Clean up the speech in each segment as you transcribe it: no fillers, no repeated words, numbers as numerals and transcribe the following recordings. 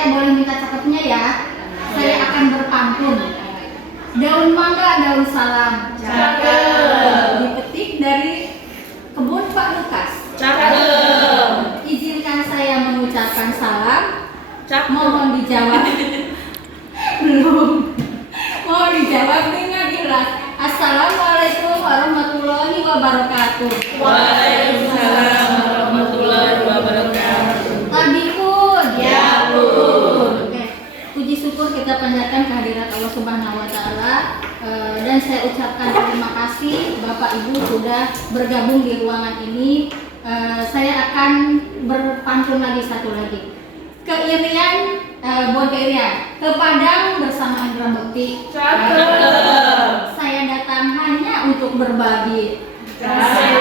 saya boleh minta cakepnya ya. Saya akan berpantun. Daun mangga, daun salam. Cakep. Dipetik dari kebun Pak Lukas. Cakep. Izinkan saya mengucapkan salam. Cakep. Mohon dijawab. Belum. Mohon dijawab dengan ikhlas. Assalamualaikum warahmatullahi wabarakatuh. Waalaikumsalam warahmatullahi wabarakatuh. Tadi pun. Ya pun. Oke. Puji syukur kita panjatkan kehadirat Allah Subhanahu wa taala. Dan saya ucapkan terima kasih Bapak Ibu sudah bergabung di ruangan ini. Saya akan berpantun lagi satu lagi. Keirian, bukan keirian, ke Padang bersama Indra Bekti. Cakep. Saya datang hanya untuk berbagi. Cakep.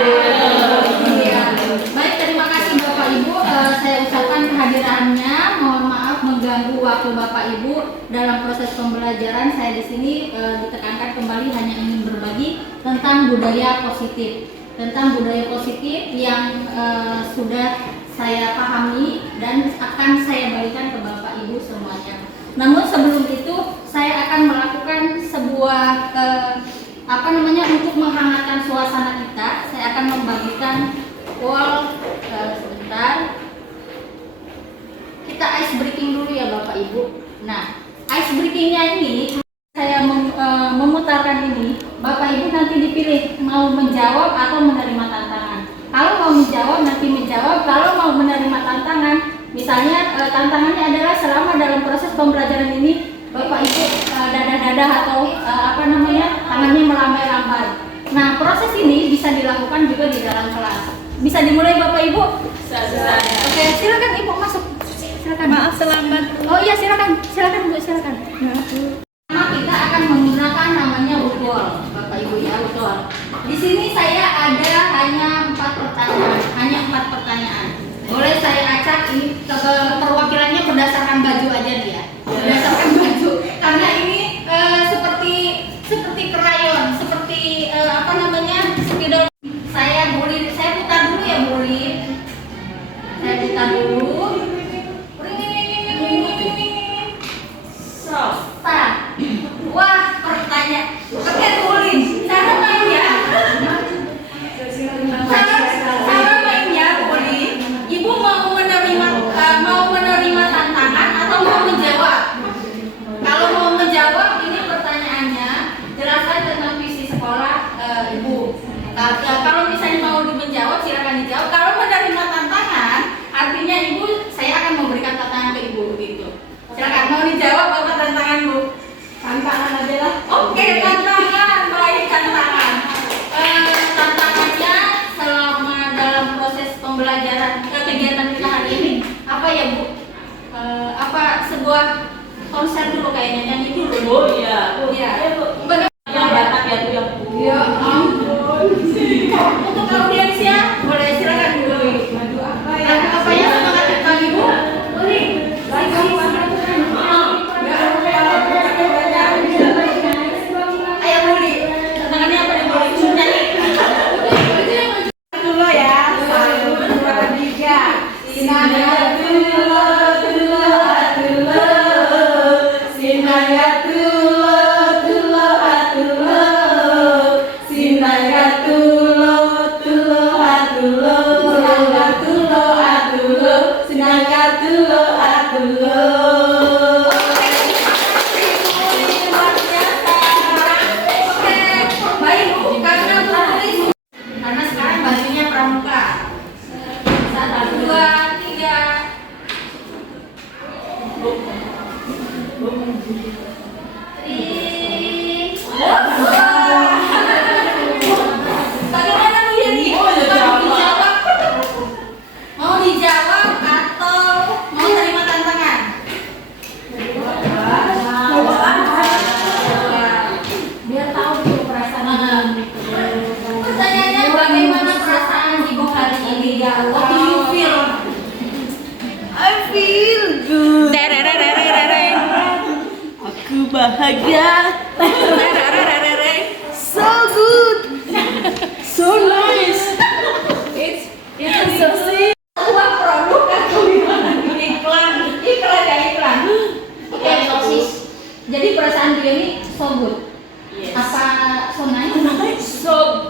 Iya. Baik, terima kasih Bapak Ibu. Saya ucapkan kehadirannya. Mohon maaf mengganggu waktu Bapak Ibu dalam proses pembelajaran. Saya di sini ditekankan kembali hanya ingin berbagi tentang budaya positif, yang sudah saya pahami dan akan saya berikan ke Bapak Ibu semuanya. Namun sebelum itu saya akan melakukan sebuah untuk menghangatkan suasana kita. Saya akan membagikan sebentar. Kita ice breaking dulu ya Bapak Ibu. Nah, ice breakingnya ini saya memutarkan ini. Bapak Ibu nanti dipilih mau menjawab atau menerima tantangan. Kalau mau menjawab nanti menjawab, kalau mau menerima tantangan, misalnya tantangannya adalah selama dalam proses pembelajaran ini Bapak Ibu dadah-dadah atau tangannya melambai-lambai. Nah, proses ini bisa dilakukan juga di dalam kelas. Bisa dimulai Bapak Ibu? Bisa. Oke, silakan Ibu masuk. Silakan. Maaf terlambat. Oh iya, silakan Bu, silakan. Nah, kita akan menggunakan namanya wudol, Bapak Ibu ya, wudol. Di sini saya ada hanya 4 pertanyaan. Boleh saya acak ini perwakilannya berdasarkan baju aja nih ya. Berdasarkan baju. Karena ini seperti krayon, seperti spidol. Saya putar dulu ya, Bulin. Saya putar dulu. Wah, pertanyaan. Oke, Bulin. Cara mainnya. Cara mainnya, Bulin. Ibu mau menerima tantangan atau mau menjawab? Kalau mau menjawab, ini pertanyaannya. Jelaskan tentang visi sekolah Ibu. Kalau misalnya mau menjawab, silakan dijawab. Kalau menerima tantangan, artinya Ibu, saya akan memberikan tantangan ke Ibu gitu. Silakan, mau dijawab apa tantangan Bu? Tantangan aja lah. Oke, tantangan. Baik, tantangan. Tantangannya selama dalam proses pembelajaran kegiatan kita hari ini apa ya Bu? Sebuah konser dulu kayaknya, nyanyi dulu. Oh iya. Iya. Yang Batak ya tuh yang. Ya ampun. Untuk audiensnya boleh silakan dulu. Maju apa ya? Apanya semangat kita Ibu? Boleh. Ayo Budi. Tangannya apa nih Budi? Nyanyi. Dulu ya. 1, 2, 3. Karena sekarang bajunya pramuka. 1, 2, 3. Bagaimana Bu Yeni? Mau dijawab atau mau terima tantangan? Biar tahu dulu perasaan. Pertanyaannya bagaimana perasaan Ibu hari ini? What do you feel? I feel good. Aku bahagia. So good. So nice. It's so sweet. Sebuah produk atau iklan? Iklan ya, iklan.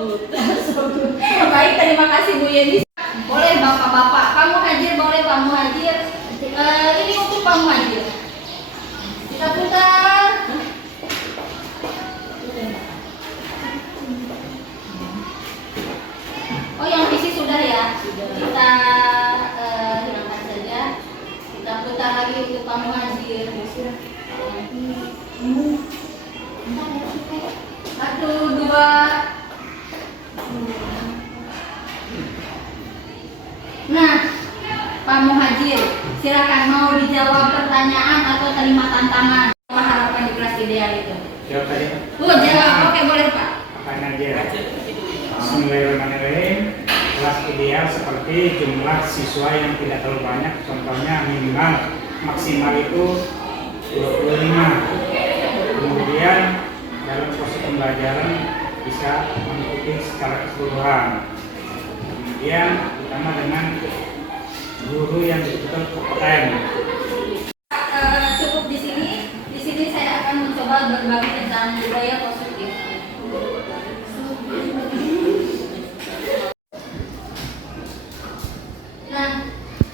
Baik, terima kasih Bu Yeni. Boleh bapak-bapak, kamu hadir, boleh kamu hadir. Ini untuk kamu hadir. Kita putar. Oh, yang visi sudah ya? Kita hilangkan saja. Kita putar lagi untuk kamu hadir. Satu, dua. Nah, Pak Muhajir, silakan mau dijawab pertanyaan atau terima tantangan. Apa harapan di kelas ideal itu? Jawab tadi. Jawab. Oke, boleh Pak. Apa aja? Bismillahirrahmanirrahim. Kelas ideal seperti jumlah siswa yang tidak terlalu banyak. Contohnya minimal maksimal itu 25. Kemudian dalam proses pembelajaran bisa mengikuti secara keseluruhan. Kemudian utama dengan guru yang betul-betul kompeten. Cukup di sini. Di sini saya akan mencoba berbagi tentang budaya positif. Nah,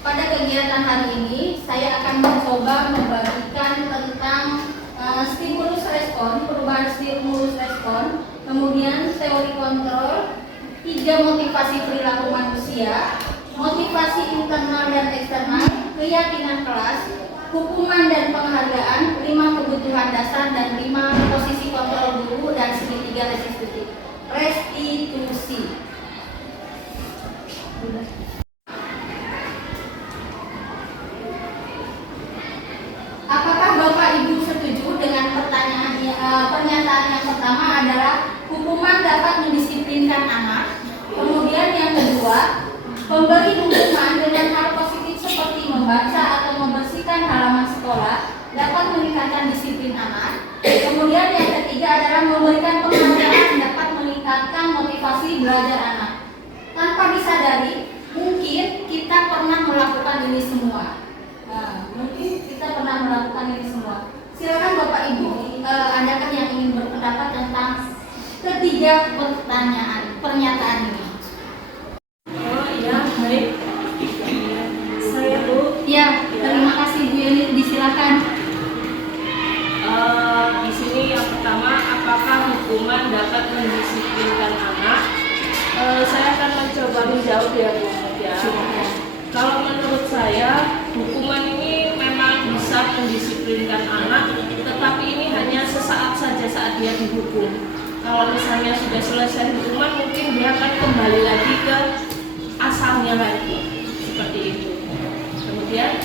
pada kegiatan hari ini saya akan mencoba membagikan tentang stimulus respon, perubahan stimulus respon, kemudian teori kontrol, 3 motivasi perilaku manusia, motivasi internal dan eksternal, keyakinan kelas, hukuman dan penghargaan, 5 kebutuhan dasar, dan 5 posisi kontrol guru, dan segitiga restitusi. Apakah Bapak Ibu setuju dengan pernyataan yang pertama adalah hukuman dapat mendisiplinkan anak? Kemudian yang kedua, memberi hukuman dengan hal positif seperti membaca atau membersihkan halaman sekolah dapat meningkatkan disiplin anak. Kemudian yang ketiga adalah memberikan penghargaan dapat meningkatkan motivasi belajar anak. Tanpa disadari, mungkin kita pernah melakukan ini semua. Mungkin kita pernah melakukan ini semua. Silakan Bapak Ibu, adakah yang ingin berpendapat tentang ketiga pernyataan ini? Oh iya, baik. Saya Bu. Ya, terima kasih Bu Yeni, disilakan. Di sini yang pertama, apakah hukuman dapat mendisiplinkan anak? Saya akan mencoba menjawab ya Bu. Ya. Kalau menurut saya, hukuman ini memang bisa mendisiplinkan anak, tetapi ini hanya sesaat saja saat dia dihukum. Kalau misalnya sudah selesai hukuman, mungkin dia akan kembali lagi ke asalnya lagi, seperti itu. Kemudian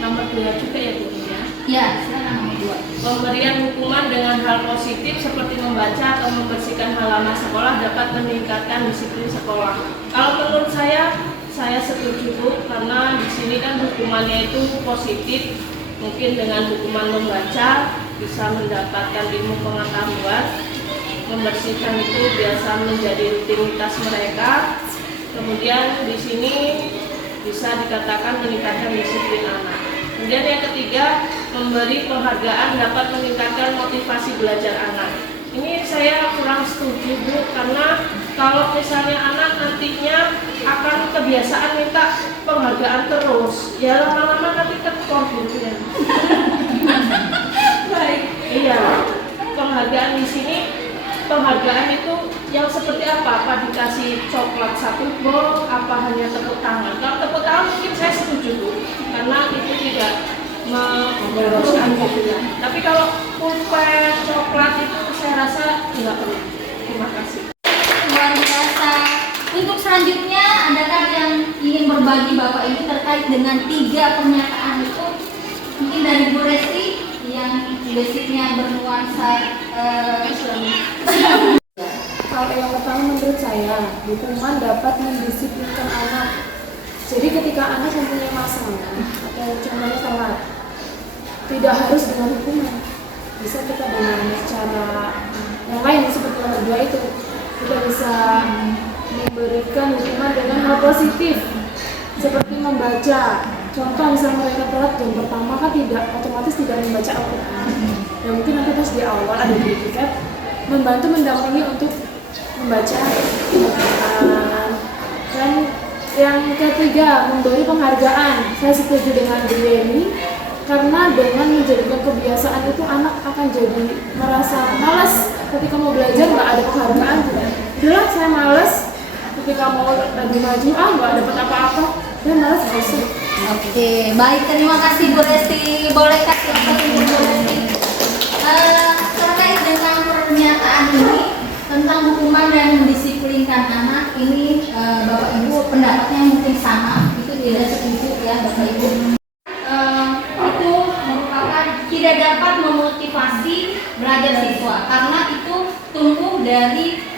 nomor 2 juga ya Bu ya. Ya, silakan nomor 2. Pemberian hukuman dengan hal positif seperti membaca atau membersihkan halaman sekolah dapat meningkatkan disiplin sekolah. Kalau menurut saya setuju Bu, karena di sini kan hukumannya itu positif. Mungkin dengan hukuman membaca bisa mendapatkan ilmu pengetahuan, membersihkan itu biasa menjadi rutinitas mereka. Kemudian di sini bisa dikatakan meningkatkan disiplin anak. Kemudian yang ketiga, memberi penghargaan dapat meningkatkan motivasi belajar anak. Ini saya kurang setuju Bu, karena kalau misalnya anak nantinya akan kebiasaan minta penghargaan terus, ya lama-lama nanti tekor gurunya. Baik. Iya, penghargaan di sini, penghargaan itu yang seperti apa? Apa dikasih coklat 1 bol, apa hanya tepuk tangan? Kalau tepuk tangan mungkin saya setuju Bu, karena itu tidak meluruskan gitu. Tapi kalau pulpen, coklat itu saya rasa tidak perlu. Terima kasih. Luar biasa. Untuk selanjutnya, adakah yang ingin berbagi Bapak Ibu terkait dengan 3 pernyataan itu? Mungkin dari Bu Resti yang basicnya bernuansa Kalau yang pertama menurut saya, hukuman dapat mendisiplinkan anak. Jadi ketika anak mempunyai masalah atau contohnya telat, tidak harus dengan hukuman. Bisa kita dengan cara yang lain seperti nomor 2 itu. Kita bisa memberikan hukuman dengan hal positif seperti membaca. Contoh misalnya mereka telat jam pertama kan otomatis tidak membaca Al-Quran. Ya mungkin nanti pas di awal ada tiket membantu mendampingi untuk membaca Al-Quran. Dan yang ketiga, memberi penghargaan. Saya setuju dengan Bu Yeni, karena dengan menjadikan kebiasaan itu anak akan jadi merasa malas ketika mau belajar, nggak ada penghargaan. Udahlah, saya malas. Ketika mau lagi maju, nggak dapat apa-apa, dan malas bosan. Oke, baik, terima kasih Bu Resti. Boleh kasih apa Bu Resti? Terkait dengan pernyataan ini tentang hukuman dan mendisiplinkan anak, ini Bapak Ibu pendapatnya mungkin sama, itu tidak setuju ya Bapak Ibu. Itu merupakan tidak dapat memotivasi belajar siswa karena itu tumbuh dari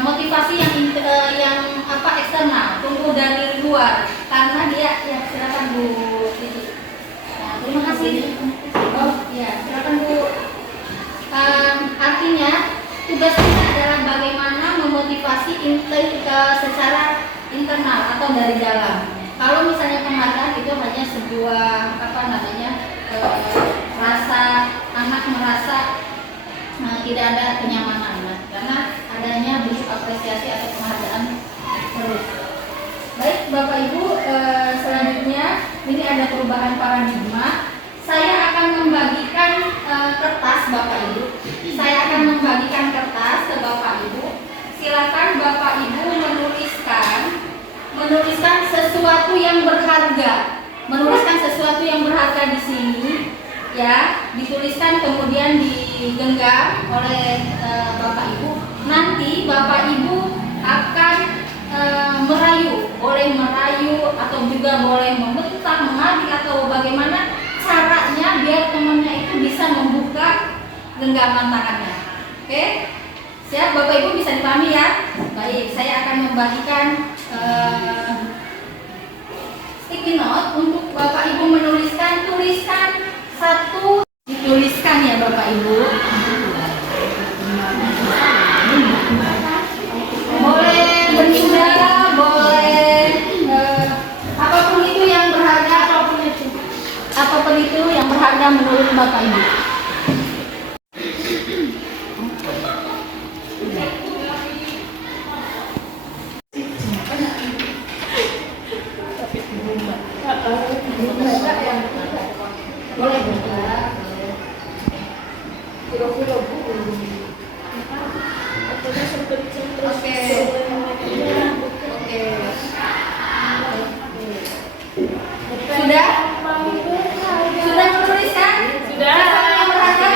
motivasi yang eksternal, tumbuh dari luar karena dia ya silakan Bu Titi. Nah, terima kasih. Oh ya silakan Bu. Artinya tugas kita adalah bagaimana memotivasi secara internal atau dari dalam. Kalau misalnya penghargaan itu hanya sebuah rasa anak merasa tidak ada kenyamanan, karena adanya bentuk apresiasi atau penghargaan terus. Baik Bapak Ibu, selanjutnya ini ada perubahan paradigma. Saya akan membagikan kertas Bapak Ibu. Saya akan membagikan kertas ke Bapak Ibu. Silakan Bapak Ibu menuliskan sesuatu yang berharga. Menuliskan sesuatu yang berharga di sini, ya, dituliskan kemudian digenggam oleh Bapak Ibu. Nanti Bapak Ibu akan merayu, boleh merayu atau juga boleh membentak, mengadik atau bagaimana caranya biar temannya itu bisa membuka genggaman tangannya. Oke? Siap Bapak Ibu, bisa dipahami ya? Baik, saya akan membagikan sticky note untuk Bapak Ibu tuliskan satu, dituliskan ya Bapak Ibu. Boleh benda, boleh apapun itu yang berharga, apapun itu yang berharga menurut Bapak Ibu. Boleh juga. Oke. Sudah? Sudah menuliskan? Sudah. Yang berharga?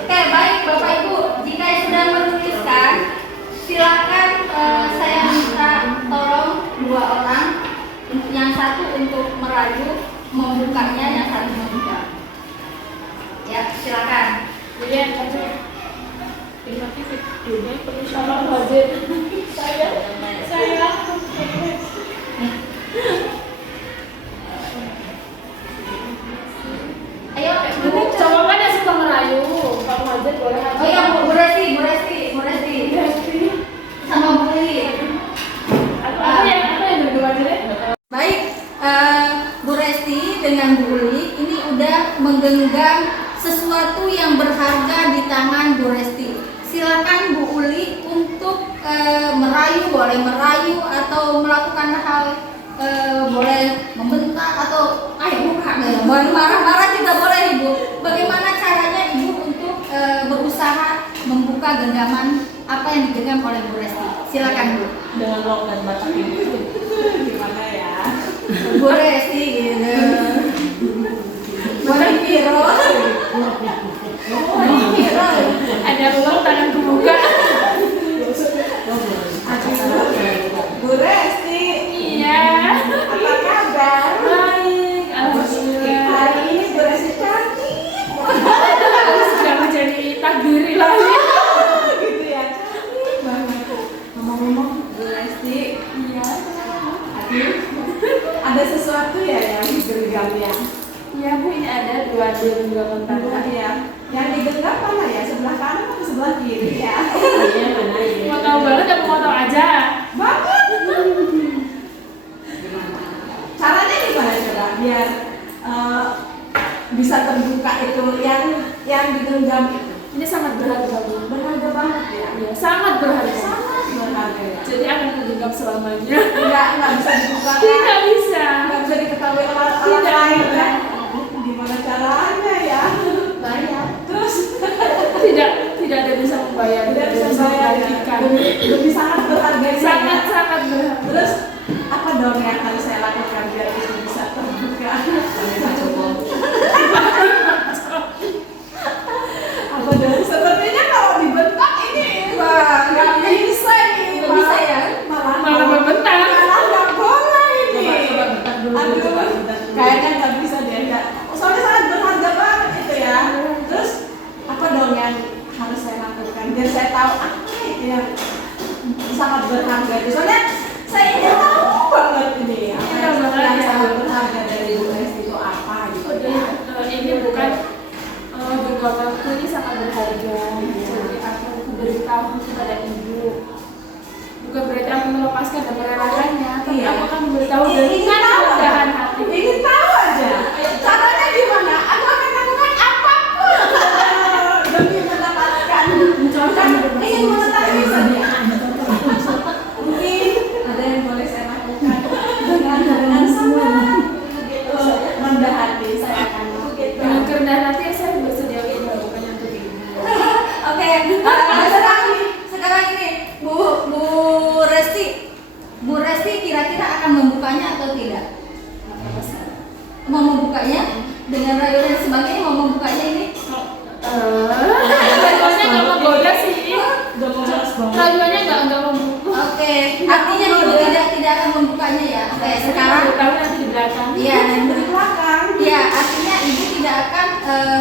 Oke, baik Bapak Ibu. Jika sudah menuliskan, silakan saya minta tolong 2 orang. Yang satu untuk merayu, membukanya, yang satu membuka. Ya, silakan. Terima kasih. Videonya penuh sama budget. Saya. Ayo, Coba kan yang suka merayu, Pak Mazet boleh aja. oh ya, Bu Resti. Sama Bu Lili. Apa yang berdua aja deh? Baik, Bu Resti dengan Bu Uli ini udah menggenggam sesuatu yang berharga di tangan Bu Resti. Silakan Bu Uli untuk merayu, boleh merayu atau melakukan hal boleh membentak atau buka ya. Boleh marah-marah juga boleh Ibu. Bagaimana caranya Ibu untuk berusaha membuka genggaman apa yang digenggam oleh Bu Resti? Silakan Bu. Dengan logat Batak ini gimana ya? Bu Resti gitu. Boleh piro. Ada uang tangan kebuka. Bu Resti, Iya. apa kabar? Baik, alhamdulillah. Hari ini Bu Resti cantik. Sudah menjadi takdiri lagi. Gitu ya, cantik banget. Ngomong-ngomong, Bu Resti, Iya. aduh, ada sesuatu ya yang digenggam ya? Iya Bu, ini ada dua genggaman Dua tangan. ya. Yang digenggam mana ya? Sebelah kanan atau sebelah kiri ya? Iya, mana ya? Mau tahu banget apa mau tahu aja? Banget. Caranya gimana coba biar bisa terbuka itu yang digenggam itu? Ini sangat berharga Bu. Berharga banget ya. Iya, sangat berharga. Sangat berharga ya. Jadi akan tergenggam selamanya. Enggak bisa dibuka kan? Tidak bisa. Enggak bisa diketahui orang Tidak lain bisa. kan? Gimana caranya ya? Bayar. Terus Tidak ada bisa membayar. tidak bisa bayar ya. menggantikan. Lebih sangat berharga ini ya. Sangat berharga. Terus apa dong yang harus saya lakukan biar itu bisa terbuka? Apa dong? Sepertinya kalau dibentak ini wah nggak bisa nih. Nggak bisa ya? Malah berbentak. Malah nggak boleh ini. Coba bentar dulu. Aduh, kayaknya nggak bisa deh. Nggak. Soalnya sangat berharga banget itu ya. Terus apa dong yang harus saya lakukan biar saya tahu apa itu yang sangat berharga itu. Soalnya saya ini tahu banget ini apa Iya, banget yang ya. sangat berharga dari Bu Resti itu apa gitu. Ini bukan genggamanku ini sangat berharga. Jadi aku beritahu kepada ibu. Bukan berarti aku melepaskan dan merelakannya, tapi Iya. aku akan memberitahu dengan Ingin tahu kerendahan aja. hati. Ingin tahu aja. Caranya gimana? Aku akan lakukan apapun demi mendapatkan. Kan ingin mengetahui saja. Mungkin ada yang boleh saya lakukan dengan senang gitu rendah hati saya akan Dengan kerendahan hati saya bersedia untuk melakukannya untuk ibu. Oke, sekarang ini Bu Resti kira-kira akan membukanya atau tidak? Mau membukanya dengan rayuan dan sebagainya, mau membukanya ini? Rayuannya nggak menggoda sih. udah mau jelas banget. Rayuannya nggak membuka. Oke, artinya Ibu tidak akan membukanya ya. Oke, sekarang tahu nanti di belakang. iya, Dari belakang. iya, artinya Ibu tidak akan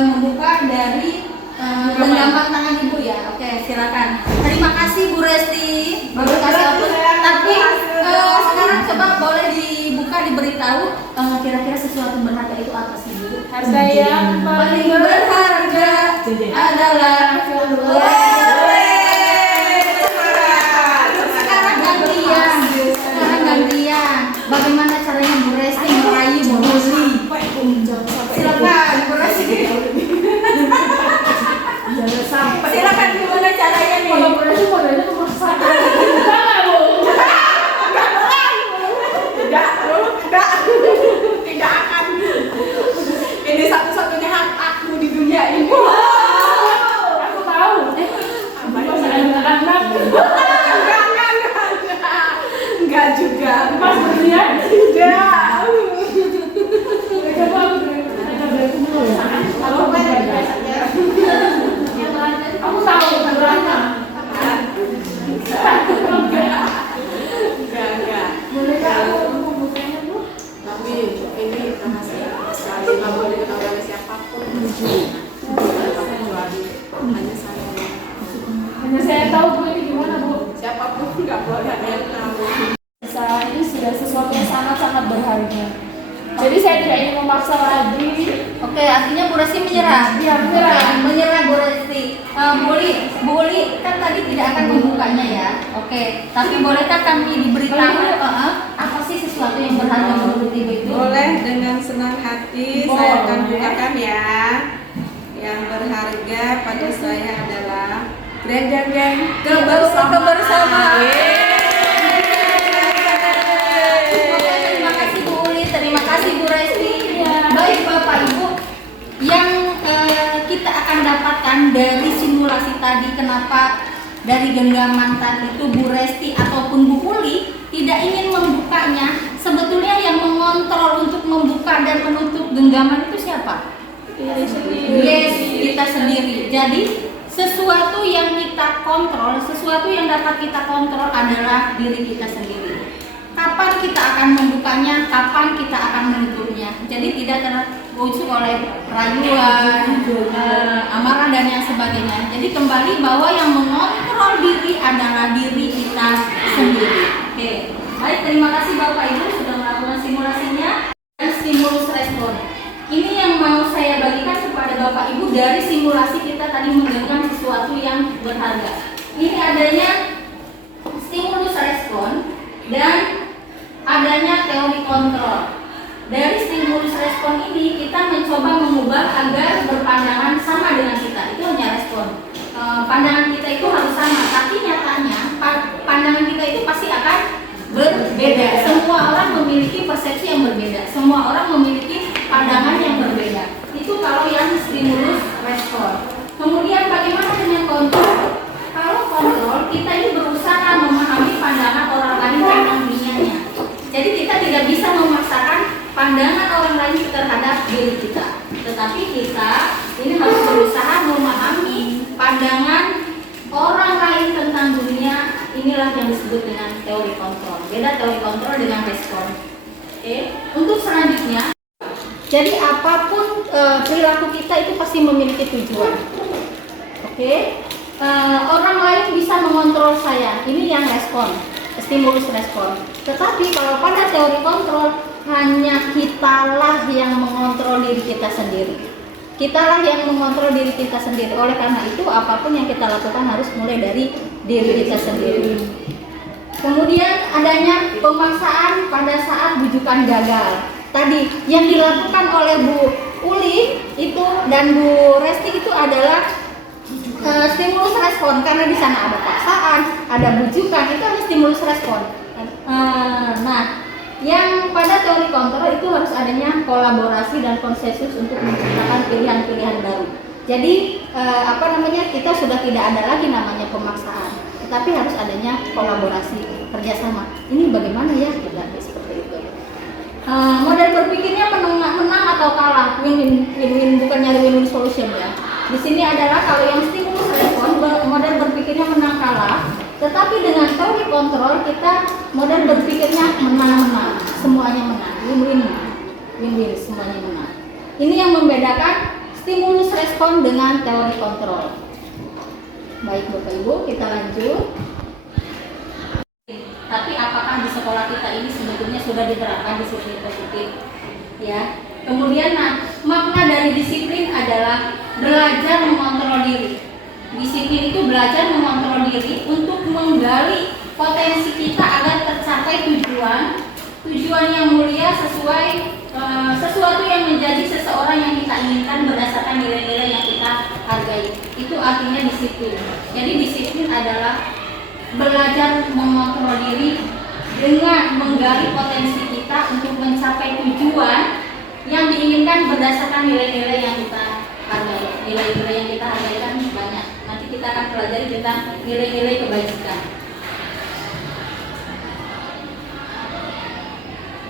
membuka dari genggaman tangan Ibu ya. Oke, silakan. Terima kasih Bu Resti. Baru kasih apa? Tapi sekarang coba boleh dibuka, diberitahu kira-kira sesuatu berharga itu apa sih Bu? Harga yang Paling berharga adalah sekarang gantian. Bagaimana caranya Bu Resti meraih Bu Resti? Silakan Bu Resti. Jangan sampai. Silakan gimana caranya nih? Kalau berarti modelnya memaksakan. Enggak, Bu. Tidak akan. Ini satu-satunya hak aku di dunia ini. Aku tahu. Pas ada anak-anak. Enggak juga. Pas berlian. Tidak. Coba aku berlian memaksakan. Kalau main biasanya. Aku tahu berlian. Enggak. Bolehkah aku membukanya, Bu? Tapi ini rahasia sekali, nggak boleh diketahui oleh siapapun. Kecuali hanya saya. Hanya saya tahu, Bu, ini gimana, Bu? Siapapun nggak boleh ada yang tahu. Ini sudah sesuatu yang sangat-sangat berharga. Jadi saya tidak ingin memaksa lagi. Oke, artinya Bu Resti menyerah. Iya, menyerah. Oke, menyerah Bu Resti. Bu Uli kan tadi tidak akan membukanya ya. Oke, tapi bolehkah kami diberitahu apa sih sesuatu yang berharga menurut Ibu itu? Boleh dengan senang hati Boleh. saya akan bukakan ya. Yang berharga pada saya adalah geng Kebersamaan. Yeay. Oke, terima kasih Bu Uli, terima kasih Bu Resti. Iya. Baik Bapak Ibu, yang kita akan dapatkan dari simulasi tadi, kenapa dari genggaman tadi itu Bu Resti ataupun Bu Uli tidak ingin membukanya. Sebetulnya yang mengontrol untuk membuka dan menutup genggaman itu siapa? Yes, kita sendiri. Jadi sesuatu yang kita kontrol, sesuatu yang dapat kita kontrol adalah diri kita sendiri. Kapan kita akan membukanya, kapan kita akan menutupnya. Jadi tidak terusik oleh rayuan, amarah dan yang sebagainya. Jadi kembali bahwa yang mengontrol diri adalah diri kita sendiri. Oke, baik, terima kasih Bapak Ibu sudah melakukan simulasinya dan stimulus respon. Ini yang mau saya bagikan kepada Bapak Ibu dari simulasi kita tadi menggenggam sesuatu yang berharga. Ini adanya stimulus respon dan adanya teori kontrol. Dari stimulus respon ini kita mencoba mengubah agar berpandangan sama dengan kita. Itu hanya respon. Pandangan kita itu harus sama, tapi nyatanya pandangan kita berbeda. Semua orang memiliki persepsi yang berbeda. Semua orang memiliki pandangan yang berbeda. Itu kalau yang stimulus respon. Kemudian bagaimana dengan kontrol? Kalau kontrol, kita ini berusaha memahami pandangan orang lain tentang dunianya. Jadi kita tidak bisa memaksakan pandangan orang lain terhadap diri kita. Tetapi kita ini harus berusaha memahami pandangan orang lain tentang dunia. Inilah yang disebut dengan teori kontrol. Beda teori kontrol dengan respon. Oke. Untuk selanjutnya, jadi apapun perilaku kita itu pasti memiliki tujuan. Oke. Orang lain bisa mengontrol saya. Ini yang respon, stimulus respon. Tetapi kalau pada teori kontrol, hanya kitalah yang mengontrol diri kita sendiri. Kitalah yang mengontrol diri kita sendiri. Oleh karena itu, apapun yang kita lakukan harus mulai dari diri kita sendiri. Kemudian adanya pemaksaan pada saat bujukan gagal. Tadi yang dilakukan oleh Bu Uli itu dan Bu Resti itu adalah stimulus respon, karena di sana ada paksaan, ada bujukan, itu ada stimulus respon. Nah, yang pada teori kontrol itu harus adanya kolaborasi dan konsensus untuk menciptakan pilihan-pilihan baru. Jadi kita sudah tidak ada lagi namanya pemaksaan, tetapi harus adanya kolaborasi, kerjasama. Ini bagaimana ya kita seperti itu. Model berpikirnya menang atau kalah, win-win, bukan nyari win-win solution ya. Di sini adalah kalau yang stimulus respon, model berpikirnya menang kalah. Tetapi dengan teori kontrol kita model berpikirnya menang-menang, semuanya menang, win-win, semuanya menang. Ini yang membedakan stimulus respon dengan teori kontrol. Baik Bapak Ibu, kita lanjut. Tapi apakah di sekolah kita ini sebetulnya sudah diterapkan disiplin positif? Ya. Kemudian makna dari disiplin adalah belajar mengontrol diri. Disiplin itu belajar mengontrol diri untuk menggali potensi kita agar tercapai tujuan yang mulia sesuai sesuatu yang menjadi seseorang yang kita inginkan berdasarkan nilai-nilai yang kita hargai. Itu artinya disiplin. Jadi disiplin adalah belajar mengontrol diri dengan menggali potensi kita untuk mencapai tujuan yang diinginkan berdasarkan nilai-nilai yang kita hargai. Nilai-nilai yang kita hargai kan banyak. Nanti kita akan pelajari tentang nilai-nilai kebajikan.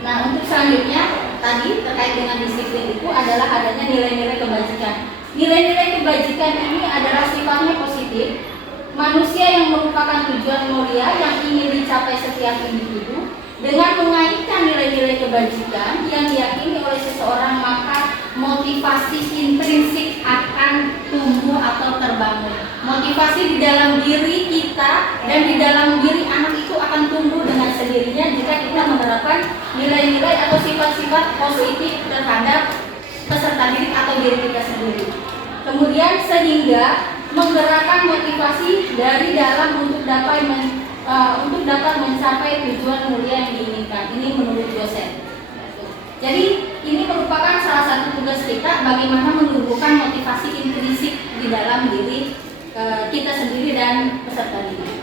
Nah, untuk selanjutnya tadi terkait dengan disiplin itu adalah adanya nilai-nilai kebajikan. Nilai-nilai kebajikan ini adalah sifatnya positif. Manusia yang merupakan tujuan mulia yang ingin dicapai setiap individu dengan mengaitkan nilai-nilai kebajikan yang diyakini oleh seseorang, maka motivasi intrinsik akan tumbuh atau terbangun. Motivasi di dalam diri kita dan di dalam diri anak itu akan tumbuh dengan sendirinya jika kita menerapkan nilai-nilai atau sifat-sifat positif terhadap peserta didik atau diri kita sendiri. Kemudian sehingga menggerakkan motivasi dari dalam untuk dapat mencapai tujuan mulia yang diinginkan. Ini menurut dosen. Jadi ini merupakan salah satu tugas kita bagaimana menumbuhkan motivasi intrinsik di dalam diri kita sendiri dan peserta didik.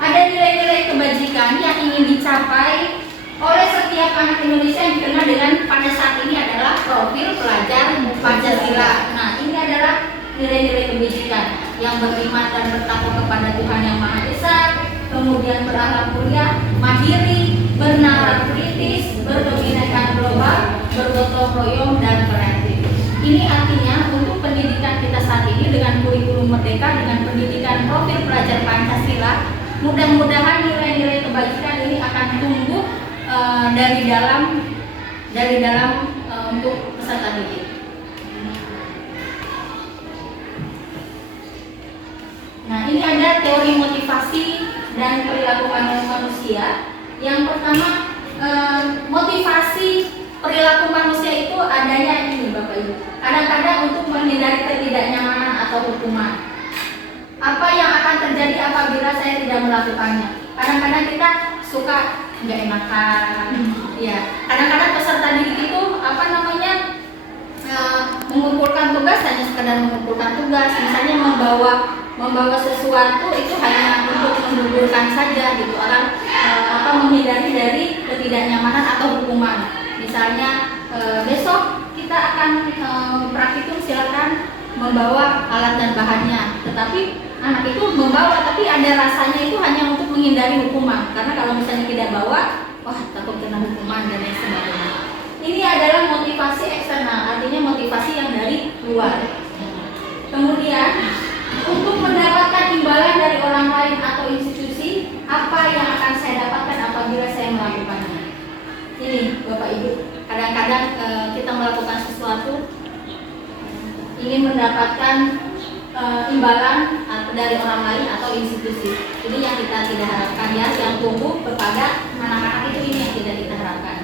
Ada nilai-nilai kebajikan yang ingin dicapai oleh setiap anak Indonesia yang dikenal dengan pada saat ini adalah profil pelajar Pancasila. Nah, ini adalah nilai-nilai kebajikan yang beriman dan bertakwa kepada Tuhan Yang Maha Esa, kemudian berakhlak mulia, mandiri, bernalar kritis, berkebinekaan global, bergotong royong dan kreatif. Ini artinya untuk pendidikan kita saat ini dengan kurikulum merdeka, dengan pendidikan profil pelajar Pancasila, mudah-mudahan nilai-nilai kebajikan ini akan tumbuh dari dalam untuk peserta didik. Nah, ini ada teori motivasi dan perilaku manusia. Yang pertama, motivasi perilaku manusia itu adanya ini Bapak Ibu. Kadang-kadang untuk menghindari ketidaknyamanan atau hukuman. Apa yang akan terjadi apabila saya tidak melakukannya? Kadang-kadang kita suka nggak enakan. Ya, kadang-kadang peserta didik itu mengumpulkan tugas hanya sekedar mengumpulkan tugas, misalnya membawa sesuatu itu hanya untuk menggugurkan saja gitu. Orang menghindari dari ketidaknyamanan atau hukuman. Misalnya besok kita akan praktikum, silakan membawa alat dan bahannya. Tetapi anak itu membawa, tapi ada rasanya itu hanya untuk menghindari hukuman. Karena kalau misalnya tidak bawa, wah takut kena hukuman dan lain sebagainya. Ini adalah motivasi eksternal, artinya motivasi yang dari luar. Kemudian untuk mendapatkan imbalan dari orang lain atau institusi, apa yang akan saya dapatkan apabila saya melakukannya? Ini Bapak Ibu, kadang-kadang kita melakukan sesuatu ingin mendapatkan imbalan dari orang lain atau institusi. Ini yang kita tidak harapkan ya, yang tumbuh kepada anak-anak itu, ini yang tidak kita harapkan.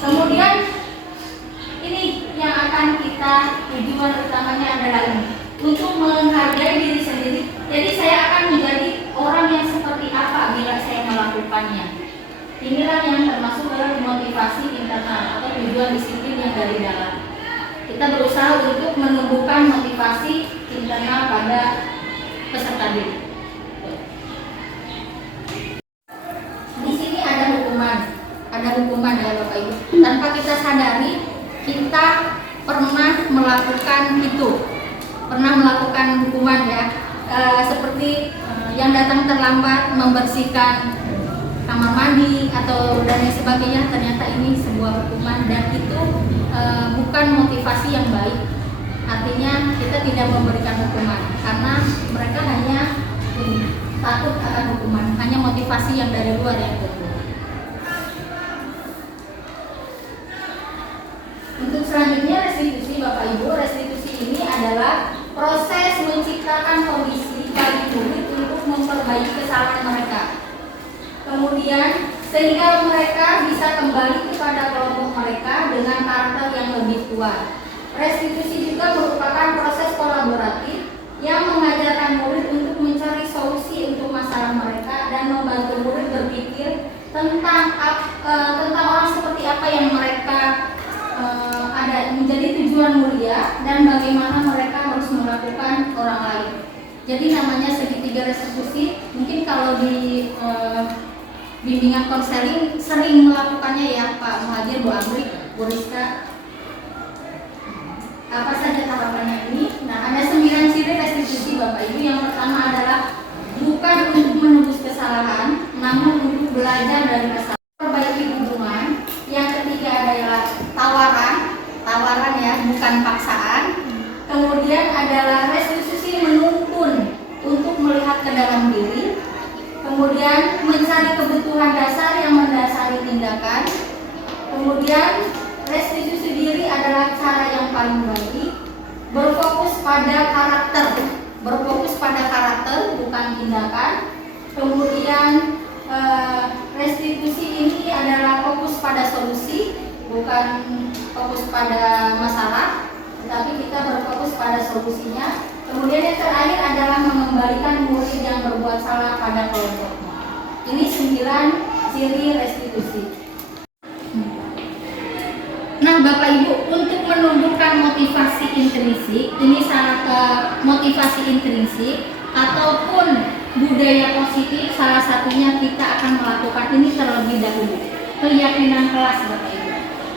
Kemudian ini yang akan kita tujuan utamanya adalah ini, untuk menghargai diri sendiri. Jadi saya akan menjadi orang yang seperti apa bila saya melakukannya. Inilah yang termasuk dalam motivasi internal atau tujuan disiplin yang dari dalam. Kita berusaha untuk menumbuhkan motivasi internal pada peserta didik. Di sini ada hukuman ya Bapak Ibu. Tanpa kita sadari, kita pernah melakukan itu, pernah melakukan hukuman ya. Seperti yang datang terlambat membersihkan kamar mandi atau dan lain sebagainya, ternyata ini sebuah hukuman dan itu bukan motivasi yang baik. Artinya kita tidak memberikan hukuman karena mereka hanya takut akan hukuman, hanya motivasi yang dari luar yang tumbuh. Untuk selanjutnya restitusi Bapak Ibu, restitusi ini adalah proses menciptakan kondisi bagi murid untuk memperbaiki kesalahan mereka. Kemudian sehingga mereka bisa kembali kepada kelompok mereka dengan karakter yang lebih kuat. Restitusi juga merupakan proses kolaboratif yang mengajarkan murid untuk mencari solusi untuk masalah mereka dan membantu murid berpikir tentang orang seperti apa yang mereka ada menjadi tujuan mulia dan bagaimana mereka harus melakukan orang lain. Jadi namanya segitiga restitusi. Mungkin kalau di bimbingan konseling sering melakukannya ya Pak Muhajir, Bu Amri, Bu Rizka. Apa saja tahapannya ini? Nah, ada 9 ciri restitusi Bapak Ibu. Yang pertama adalah bukan untuk menebus kesalahan, namun untuk belajar dari kesalahan, perbaiki hubungan. Yang ketiga adalah tawaran ya, bukan paksaan. Kemudian adalah restitusi menuntun untuk melihat ke dalam diri. Kemudian mencari kebutuhan dasar yang mendasari tindakan. Kemudian restitusi diri adalah cara yang paling baik. Berfokus pada karakter bukan tindakan. Kemudian restitusi ini adalah fokus pada solusi, bukan fokus pada masalah, tetapi kita berfokus pada solusinya. Kemudian yang terakhir adalah mengembalikan murid yang berbuat salah pada kelompoknya. Ini 9 ciri restitusi. Nah Bapak Ibu, untuk menumbuhkan motivasi intrinsik, ini motivasi intrinsik ataupun budaya positif, salah satunya kita akan melakukan ini terlebih dahulu. Keyakinan kelas Bapak Ibu.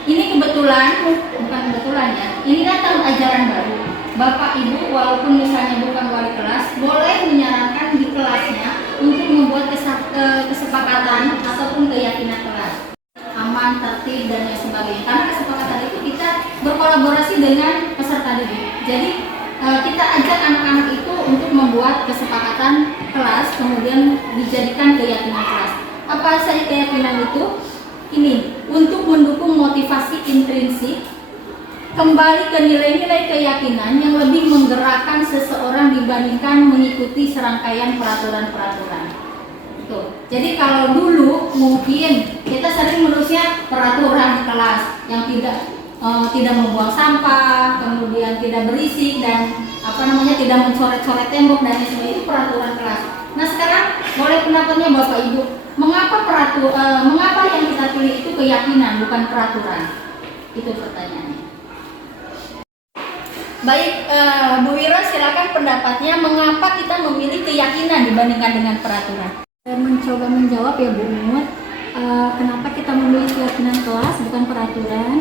Ini bukan kebetulan ya, ini kan tahun ajaran baru. Bapak Ibu walaupun misalnya bukan wali kelas, boleh menyarankan di kelasnya untuk membuat kesepakatan ataupun keyakinan kelas. Aman, tertib dan lain sebagainya. Karena kesepakatan itu kita berkolaborasi dengan peserta didik. Jadi kita ajak anak-anak itu untuk membuat kesepakatan kelas, kemudian dijadikan keyakinan kelas. Apa saja keyakinan itu? Ini untuk mendukung motivasi intrinsik, kembali ke nilai-nilai keyakinan yang lebih menggerakkan seseorang dibandingkan mengikuti serangkaian peraturan-peraturan. Jadi kalau dulu mungkin kita sering menulisnya peraturan kelas yang tidak membuang sampah, kemudian tidak berisik dan tidak mencoret-coret tembok dan sebagainya, itu peraturan kelas. Nah sekarang boleh pendapatnya Bapak Ibu, mengapa yang kita pilih itu keyakinan bukan peraturan? Itu pertanyaannya. Baik, Bu Wira silakan pendapatnya, mengapa kita memilih keyakinan dibandingkan dengan peraturan? Saya mencoba menjawab ya Bu Mut. kenapa kita memilih keyakinan kelas bukan peraturan.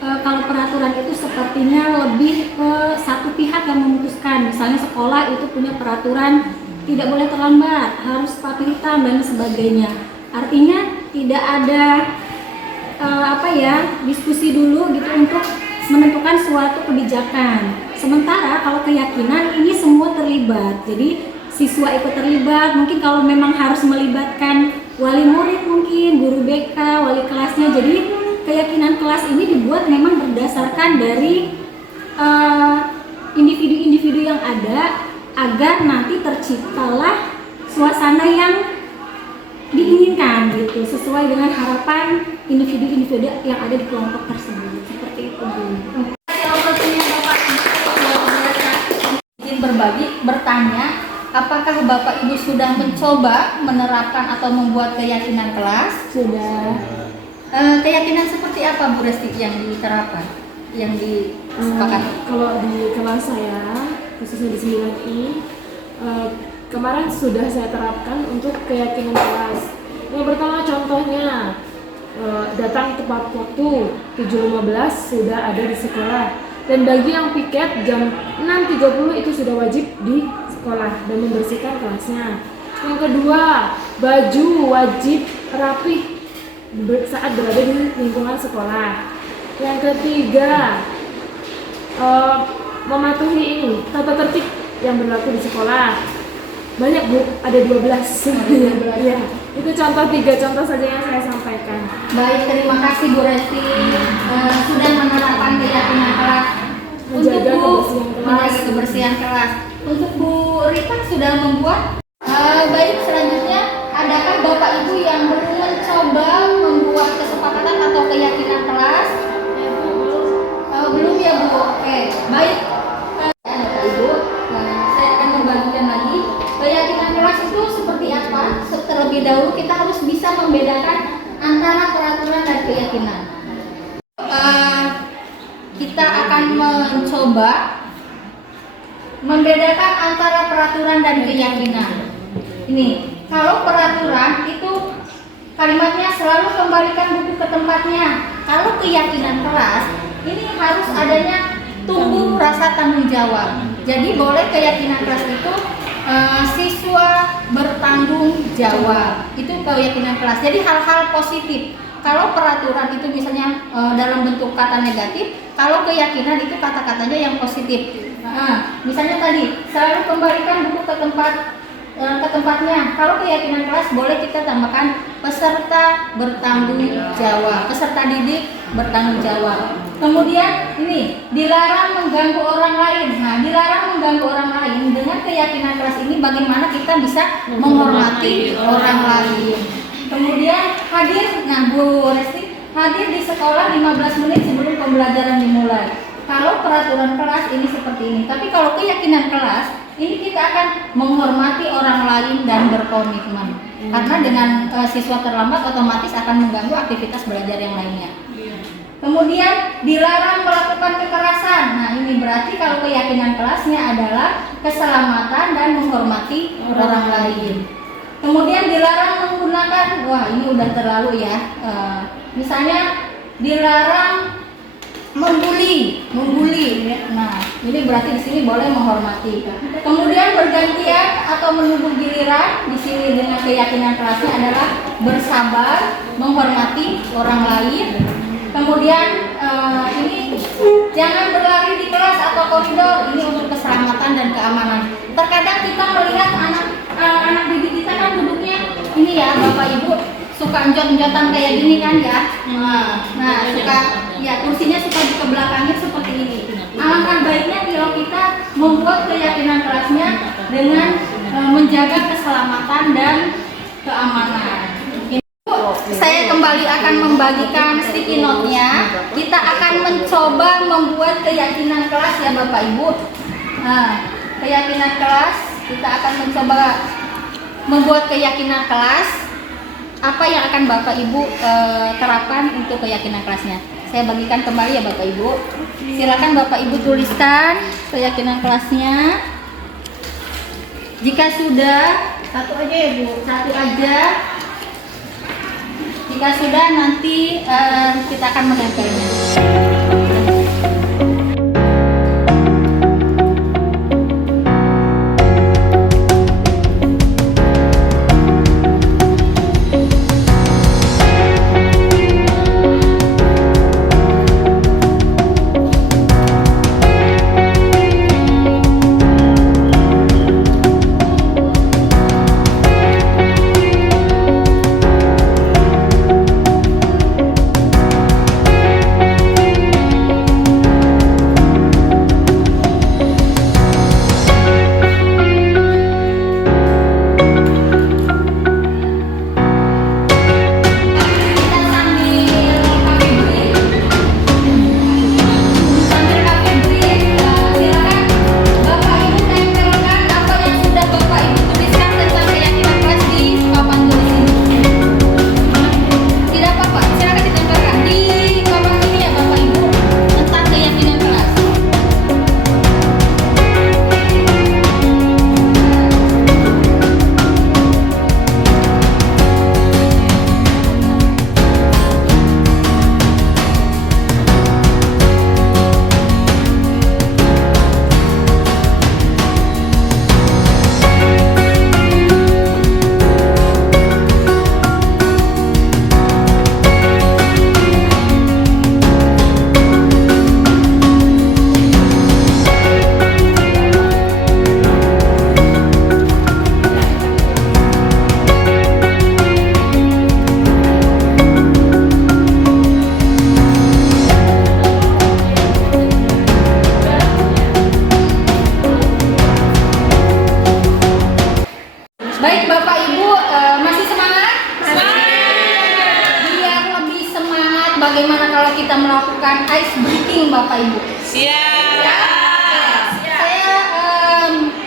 Kalau peraturan itu sepertinya lebih ke satu pihak yang memutuskan. Misalnya sekolah itu punya peraturan tidak boleh terlambat, harus sepatu hitam dan sebagainya. Artinya tidak ada diskusi dulu gitu untuk menentukan suatu kebijakan. Sementara kalau keyakinan ini semua terlibat. Jadi siswa ikut terlibat, mungkin kalau memang harus melibatkan wali murid mungkin, guru BK, wali kelasnya. Jadi keyakinan kelas ini dibuat memang berdasarkan dari individu-individu yang ada agar nanti terciptalah suasana yang diinginkan gitu, sesuai dengan harapan individu-individu yang ada di kelompok tersebut. Seperti itu, Bu. Waktunya Bapak Ibu luar biasa. Izin berbagi, bertanya, apakah Bapak Ibu sudah mencoba menerapkan atau membuat keyakinan kelas? Sudah. Keyakinan seperti apa Bu Resti yang diterapkan, yang disepakati? Kalau di kelas saya, khususnya di 9I, kemarin sudah saya terapkan untuk keyakinan kelas. Yang pertama contohnya, datang tepat waktu 7.15 sudah ada di sekolah. Dan bagi yang piket jam 6.30 itu sudah wajib di sekolah dan membersihkan kelasnya. Yang kedua, baju wajib rapih saat berada di lingkungan sekolah. Yang ketiga, mematuhi ini tata tertib yang berlaku di sekolah. Banyak Bu, ada 12. Ya, itu contoh 3 contoh saja yang saya sampaikan. Baik, terima kasih Bu Resti sudah menerapkan keyakinan kelas. Untuk Menjaga Bu, kebersihan kelas. menjaga kebersihan kelas. Untuk Bu Rita sudah membuat. Baik, selanjutnya adakah Bapak Ibu yang belum mencoba membuat kesepakatan atau keyakinan kelas? Belum ya Bu. Oke, baik. Bapak Ibu, saya akan membagikan lagi. Keyakinan kelas itu seperti apa? Terlebih dahulu kita harus bisa membedakan antara peraturan dan keyakinan. Kita akan mencoba membedakan antara peraturan dan keyakinan. Ini, kalau peraturan itu kalimatnya selalu kembalikan buku ke tempatnya. Kalau keyakinan kelas, ini harus adanya tumbuh rasa tanggung jawab. Jadi boleh keyakinan kelas itu siswa bertanggung jawab. Itu keyakinan kelas. Jadi hal-hal positif. Kalau peraturan itu misalnya dalam bentuk kata negatif, kalau keyakinan itu kata-katanya yang positif. Misalnya tadi selalu kembalikan buku ke tempatnya. Kalau keyakinan kelas boleh kita tambahkan peserta bertanggung jawab, peserta didik bertanggung jawab. Kemudian ini dilarang mengganggu orang lain. Nah, dilarang mengganggu orang lain dengan keyakinan kelas ini bagaimana kita bisa menghormati orang lain. Kemudian hadir, nah Bu Resti, hadir di sekolah 15 menit sebelum pembelajaran dimulai. Kalau peraturan kelas ini seperti ini, tapi kalau keyakinan kelas ini kita akan menghormati orang lain dan berkomitmen. Karena dengan siswa terlambat otomatis akan mengganggu aktivitas belajar yang lainnya. Kemudian dilarang melakukan kekerasan. Nah, ini berarti kalau keyakinan kelasnya adalah keselamatan dan menghormati orang lain. Kemudian dilarang menggunakan, wah ini udah terlalu ya. Misalnya dilarang membuli. Nah, ini berarti di sini boleh menghormati. Kemudian bergantian atau menunggu giliran, di sini dengan keyakinan kelasnya adalah bersabar, menghormati orang lain. Kemudian ini jangan berlari di kelas atau koridor, ini untuk keselamatan dan keamanan. Terkadang kita melihat anak didik kita kan duduknya ini ya Bapak Ibu suka enjot-enjotan kayak gini kan ya. Nah suka ya kursinya suka dikebelakangin seperti ini. Alangkah baiknya kalau kita membuat keyakinan kelasnya dengan menjaga keselamatan dan keamanan. Saya kembali akan membagikan sticky note-nya. Kita akan mencoba membuat keyakinan kelas ya Bapak Ibu. Nah, keyakinan kelas kita akan mencoba membuat keyakinan kelas. Apa yang akan Bapak Ibu terapkan untuk keyakinan kelasnya? Saya bagikan kembali ya Bapak Ibu. Silakan Bapak Ibu tuliskan keyakinan kelasnya. Jika sudah, satu aja ya Bu, satu aja. Jika sudah, nanti kita akan menempelnya. Baik Bapak Ibu, masih semangat? Biar lebih semangat, bagaimana kalau kita melakukan ice breaking Bapak Ibu? Siap. Saya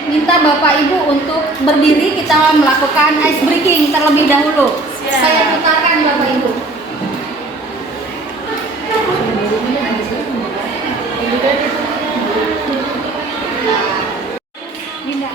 minta Bapak Ibu untuk berdiri, kita melakukan ice breaking terlebih dahulu. Siap. Saya putarkan Bapak Ibu. Linda.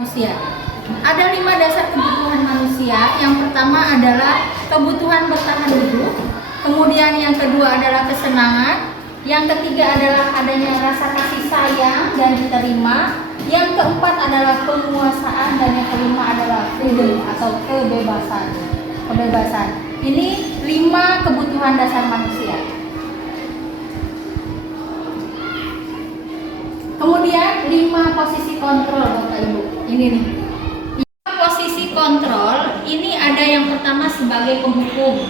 Manusia. Ada 5 dasar kebutuhan manusia. Yang pertama adalah kebutuhan bertahan hidup. Kemudian yang kedua adalah kesenangan. Yang ketiga adalah adanya rasa kasih sayang dan diterima. Yang keempat adalah penguasaan dan yang kelima adalah freedom atau kebebasan. Kebebasan. Ini 5 kebutuhan dasar manusia. Kemudian 5 posisi kontrol Bapak Ibu. Ini nih. 5 posisi kontrol ini ada yang pertama sebagai penghukum.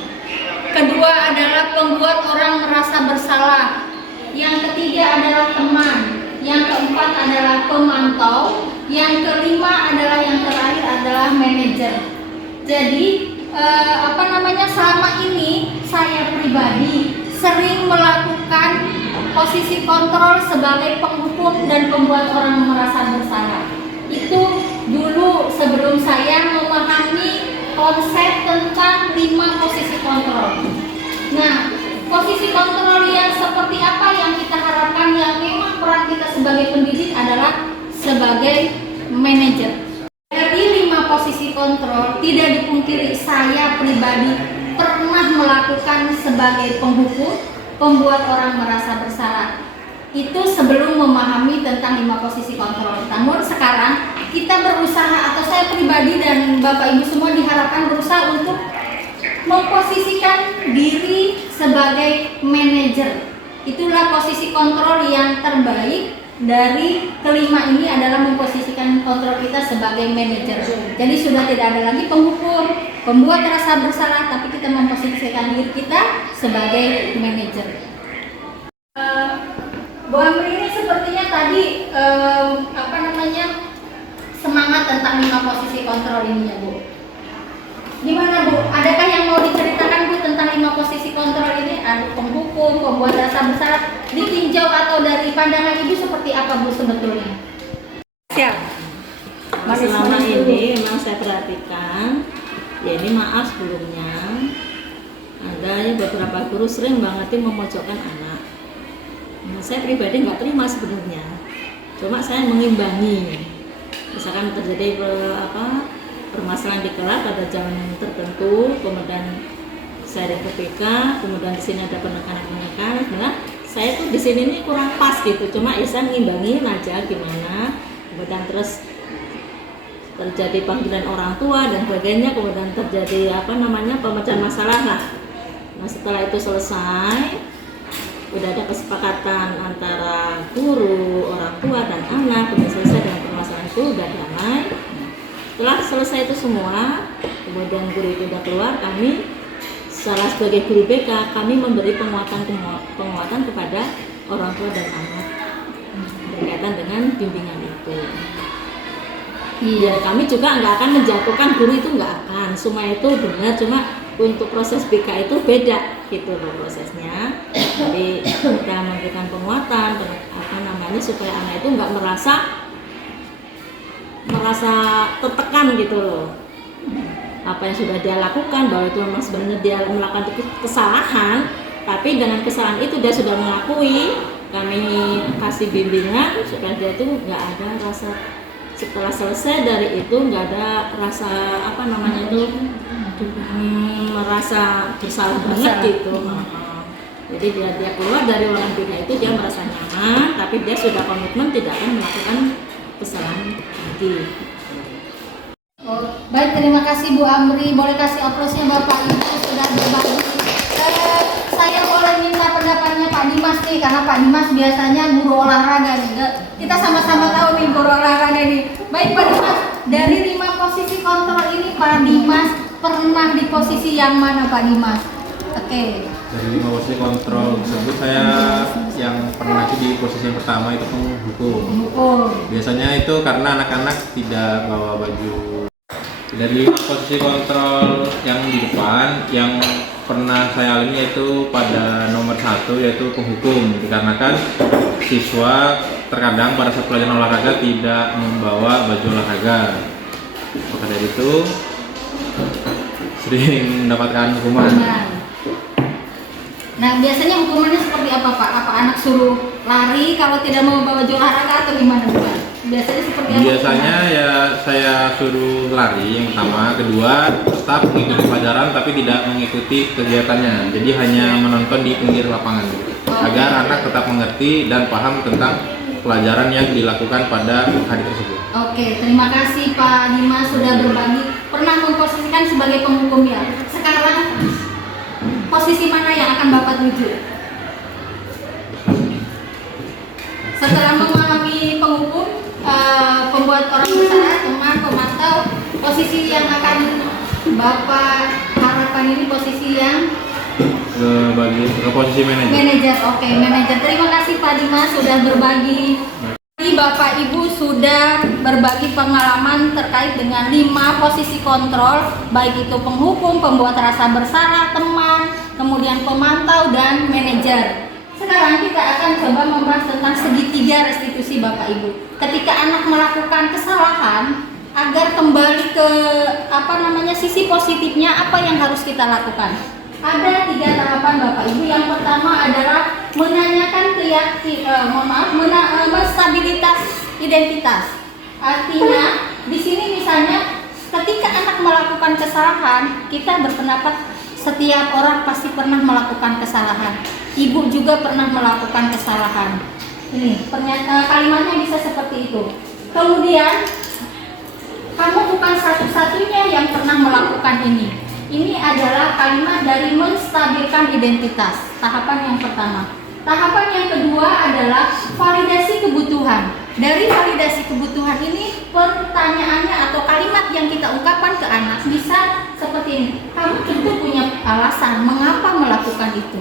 Kedua adalah pembuat orang merasa bersalah. Yang ketiga adalah teman. Yang keempat adalah pemantau. Yang kelima adalah yang terakhir adalah manajer. Jadi selama ini saya pribadi sering melakukan posisi kontrol sebagai penghukum dan pembuat orang merasa bersalah. Itu dulu sebelum saya memahami konsep tentang 5 posisi kontrol. Nah, posisi kontrol yang seperti apa yang kita harapkan, yang memang peran kita sebagai pendidik adalah sebagai manajer. Dari 5 posisi kontrol, tidak dipungkiri saya pribadi pernah melakukan sebagai penghukum, pembuat orang merasa bersalah. Itu sebelum memahami tentang 5 posisi kontrol. Namun sekarang kita berusaha, atau saya pribadi dan Bapak Ibu semua diharapkan berusaha untuk memposisikan diri sebagai manajer. Itulah posisi kontrol yang terbaik. Dari kelima ini adalah memposisikan kontrol kita sebagai manajer. Jadi sudah tidak ada lagi penghukum, pembuat rasa bersalah, tapi kita memposisikan diri kita sebagai manajer. Bu Amri ini sepertinya tadi semangat tentang 5 posisi kontrol ini ya Bu. Gimana Bu? Adakah yang mau diceritakan Bu tentang 5 posisi kontrol ini? Ada penghukum, pembuat rasa bersalah, ditinjau atau dari pandangan Ibu seperti apa Bu sebetulnya? Siap. Selama ini memang saya perhatikan, ya ini maaf sebelumnya, ada ya beberapa guru sering banget memojokkan anak. Nah, saya pribadi nggak terima sebenarnya, cuma saya mengimbangi. Misalkan terjadi permasalahan di kelas pada jam tertentu, kemudian saya ke PK, kemudian di sini ada penekanan, nah saya tuh di sini ini kurang pas gitu, cuma ya saya mengimbangin aja gimana, kemudian terus terjadi panggilan orang tua dan sebagainya, kemudian terjadi pemecahan masalah lah. Nah setelah itu selesai, udah ada kesepakatan antara guru, orang tua dan anak, kemudian selesai dengan permasalahan itu udah damai. Setelah selesai itu semua, kemudian guru itu udah keluar, kami sebagai guru BK, kami memberi penguatan kepada orang tua dan anak berkaitan dengan bimbingan itu. Iya, kami juga nggak akan menjatuhkan guru, itu nggak akan. Semua itu benar, cuma untuk proses BK itu beda gitu loh prosesnya. Jadi kita memberikan penguatan, supaya anak itu nggak merasa tertekan gitu loh. Apa yang sudah dia lakukan, bahwa itu memang sebenarnya dia melakukan kesalahan, tapi dengan kesalahan itu dia sudah mengakui. Kami kasih bimbingan supaya dia itu nggak ada rasa, setelah selesai dari itu nggak ada rasa merasa bersalah banget gitu. Jadi dia keluar dari ruangan BK itu dia merasa nyaman, tapi dia sudah komitmen tidak akan melakukan kesalahan lagi. Oh, baik, terima kasih Bu Amri. Boleh kasih aplausnya Bapak Ibu sudah berbagi. Saya boleh minta pendapatnya Pak Dimas nih, karena Pak Dimas biasanya guru olahraga nih. Kita sama-sama tahu nih guru olahraga nih. Baik Pak Dimas, dari 5 posisi kontrol ini Pak Dimas pernah di posisi yang mana Pak Dimas? Oke. Dari 5 posisi kontrol tersebut saya yang pernah di posisi yang pertama itu penghukum. Biasanya itu karena anak-anak tidak bawa baju. Dari posisi kontrol yang di depan, yang pernah saya alami yaitu pada nomor 1 yaitu penghukum, dikarenakan siswa terkadang pada saat pelajaran olahraga tidak membawa baju olahraga. Maka dari itu sering mendapatkan hukuman. Nah biasanya hukumannya seperti apa Pak? Apa anak suruh lari kalau tidak mau bawa baju olahraga atau gimana Pak? Biasanya seperti apa? Biasanya ya saya suruh lari yang pertama, kedua tetap mengikuti pelajaran tapi tidak mengikuti kegiatannya. Jadi hanya menonton di pinggir lapangan agar anak tetap mengerti dan paham tentang pelajaran yang dilakukan pada hari tersebut. Oke, terima kasih Pak Dimas sudah berbagi. Pernah memposisikan sebagai penghukum ya. Sekarang posisi mana yang akan Bapak tuju? Setelah memahami penghukum, pembuat orang bersalah, teman, pemantau, posisi yang akan Bapak harapkan ini posisi yang ke posisi manajer. Manajer, oke, manajer. Terima kasih Pak Dimas sudah berbagi. Bapak Ibu sudah berbagi pengalaman terkait dengan 5 posisi kontrol, baik itu penghukum, pembuat rasa bersalah, teman, kemudian pemantau, dan manajer. Sekarang kita akan coba membahas tentang segitiga restitusi Bapak Ibu. Ketika anak melakukan kesalahan, agar kembali ke sisi positifnya, apa yang harus kita lakukan? Ada 3 tahapan Bapak Ibu. Yang pertama adalah menanyakan stabilitas identitas. Artinya di sini misalnya ketika anak melakukan kesalahan, kita berpendapat setiap orang pasti pernah melakukan kesalahan. Ibu juga pernah melakukan kesalahan. Ini kalimatnya bisa seperti itu. Kemudian kamu bukan satu-satunya yang pernah melakukan ini. Ini adalah kalimat dari menstabilkan identitas. Tahapan yang pertama. Tahapan yang kedua adalah validasi kebutuhan. Dari validasi kebutuhan ini, pertanyaannya atau kalimat yang kita ungkapkan ke anak bisa seperti ini. Kamu tentu punya alasan mengapa melakukan itu.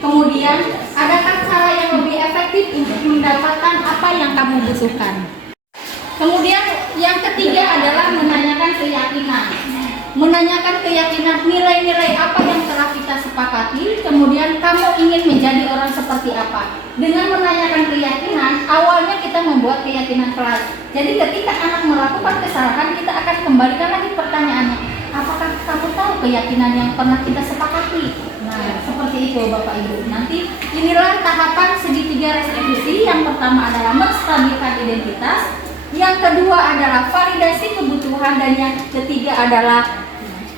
Kemudian, adakah cara yang lebih efektif untuk mendapatkan apa yang kamu butuhkan? Kemudian, yang ketiga adalah menanyakan keyakinan. Menanyakan keyakinan, nilai-nilai apa yang telah kita sepakati, kemudian kamu ingin menjadi orang seperti apa. Dengan menanyakan keyakinan, awalnya kita membuat keyakinan kelas. Jadi ketika anak melakukan kesalahan, kita akan kembalikan lagi pertanyaannya. Apakah kamu tahu keyakinan yang pernah kita sepakati? Nah, seperti itu Bapak Ibu. Nanti inilah tahapan segitiga restitusi. Yang pertama adalah menstabilkan identitas, yang kedua adalah validasi kebutuhan, dan yang ketiga adalah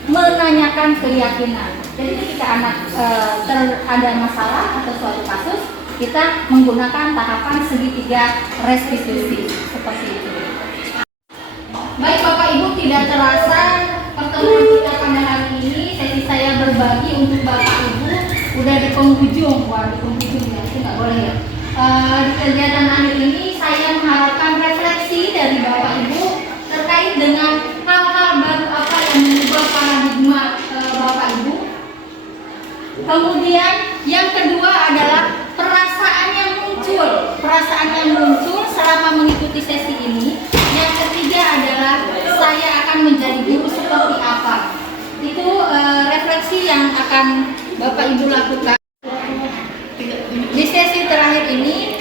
menanyakan keyakinan. Jadi ketika anak ada masalah atau suatu kasus, kita menggunakan tahapan segitiga restitusi seperti itu. Baik Bapak Ibu, tidak terasa pertemuan kita pada hari ini, sesi saya berbagi untuk Bapak Ibu udah di penghujung. Wah, di penghujung ya, itu nggak boleh ya. Di kegiatan akhir ini saya mengharapkan refleksi dari Bapak Ibu terkait dengan hal-hal baru apa yang mengubah paradigma Bapak Ibu. Kemudian yang kedua adalah perasaan yang muncul selama mengikuti sesi ini. Yang ketiga adalah saya akan menjadi guru seperti apa. Itu refleksi yang akan Bapak Ibu lakukan. Di sesi terakhir ini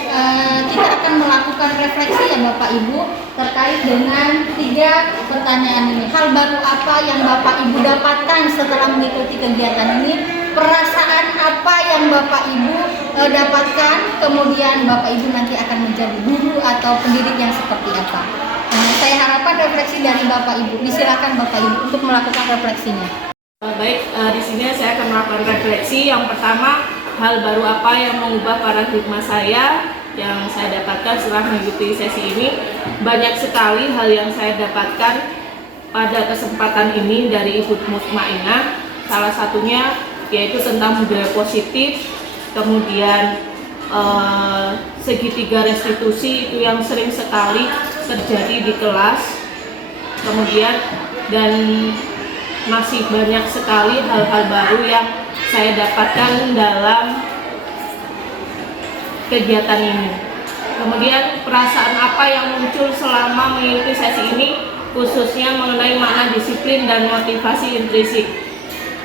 kita akan melakukan refleksi ya Bapak Ibu terkait dengan 3 pertanyaan ini. Hal baru apa yang Bapak Ibu dapatkan setelah mengikuti kegiatan ini? Perasaan apa yang Bapak Ibu dapatkan? Kemudian Bapak Ibu nanti akan menjadi guru atau pendidik yang seperti apa? Saya harapkan refleksi dari Bapak Ibu. Disilakan Bapak Ibu untuk melakukan refleksinya. Baik, di sini saya akan melakukan refleksi. Yang pertama, hal baru apa yang mengubah paradigma saya yang saya dapatkan setelah mengikuti sesi ini? Banyak sekali hal yang saya dapatkan pada kesempatan ini dari Ibu Mutmainah. Salah satunya yaitu tentang budaya positif, kemudian segitiga restitusi itu yang sering sekali terjadi di kelas, kemudian dan masih banyak sekali hal-hal baru yang saya dapatkan dalam kegiatan ini. Kemudian perasaan apa yang muncul selama mengikuti sesi ini, khususnya mengenai makna disiplin dan motivasi intrinsik.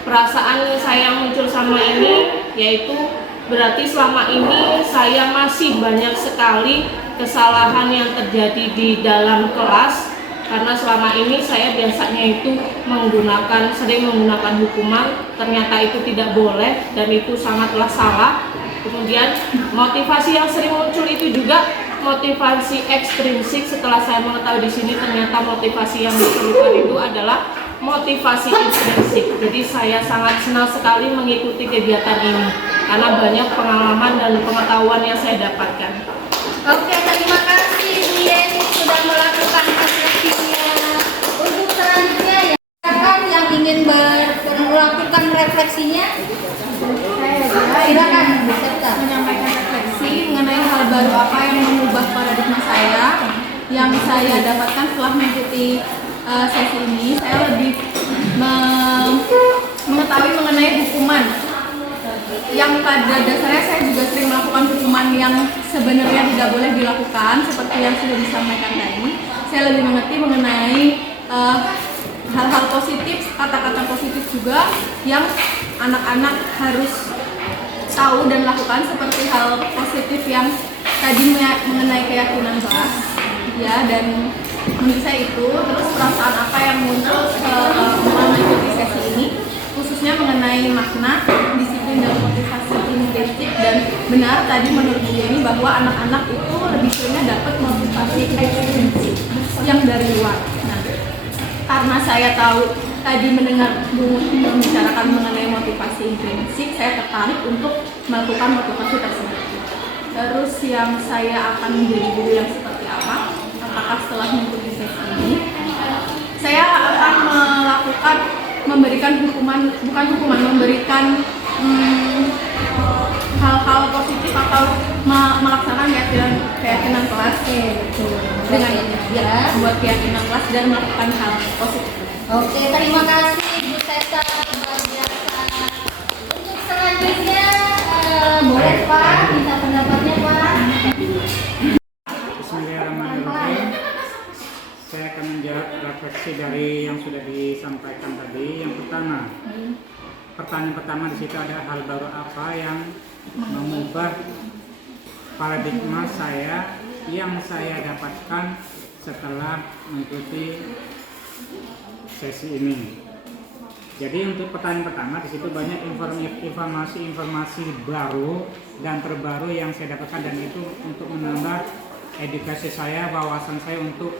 Perasaan saya yang muncul sama ini yaitu berarti selama ini saya masih banyak sekali kesalahan yang terjadi di dalam kelas, karena selama ini saya biasanya itu sering menggunakan hukuman, ternyata itu tidak boleh dan itu sangatlah salah. Kemudian motivasi yang sering muncul itu juga motivasi ekstrinsik. Setelah saya mengetahui di sini ternyata motivasi yang diperlukan itu adalah motivasi intrinsik. Jadi saya sangat senang sekali mengikuti kegiatan ini karena banyak pengalaman dan pengetahuan yang saya dapatkan. Oke, terima kasih Bu Yeni sudah melakukan refleksinya. Untuk selanjutnya yang ingin melakukan refleksinya, silakan beserta menyampaikan refleksi mengenai hal baru apa yang mengubah paradigma saya yang saya dapatkan setelah mengikuti sesi ini. Saya lebih mengetahui mengenai hukuman yang pada dasarnya saya juga sering melakukan hukuman yang sebenarnya tidak boleh dilakukan seperti yang sudah disampaikan tadi. Saya lebih mengerti mengenai hal-hal positif, kata-kata positif juga yang anak-anak harus tahu dan lakukan seperti hal positif yang tadi mengenai keyakinan kelas ya, dan menurut saya itu. Terus perasaan apa yang muncul mengikuti sesi ini khususnya mengenai makna disiplin dan motivasi intrinsik, dan benar tadi menurut Bu Yeni bahwa anak-anak itu lebih seringnya dapat motivasi ekstrinsik yang dari luar. Nah, karena saya tahu tadi mendengar Bu membicarakan mengenai motivasi intrinsik, saya tertarik untuk melakukan motivasi tersebut. Terus yang saya akan menjadi guru yang seperti apa? Apakah setelah mengikuti sesi ini saya akan memberikan memberikan hal-hal positif atau melaksanakan keyakinan kelas dengan ya, buat keyakinan kelas dan melakukan hal positif. Oke, terima kasih Bu Tessa, luar biasa. Untuk selanjutnya boleh Pak minta pendapatnya Pak. Bismillahirrahmanirrahim. Saya akan menjawab refleksi dari yang sudah disampaikan tadi. Yang pertama, pertanyaan pertama di situ ada hal baru apa yang mengubah paradigma saya yang saya dapatkan setelah mengikuti sesi ini. Jadi untuk pertanyaan pertama di situ banyak informasi baru dan terbaru yang saya dapatkan, dan itu untuk menambah edukasi saya, wawasan saya untuk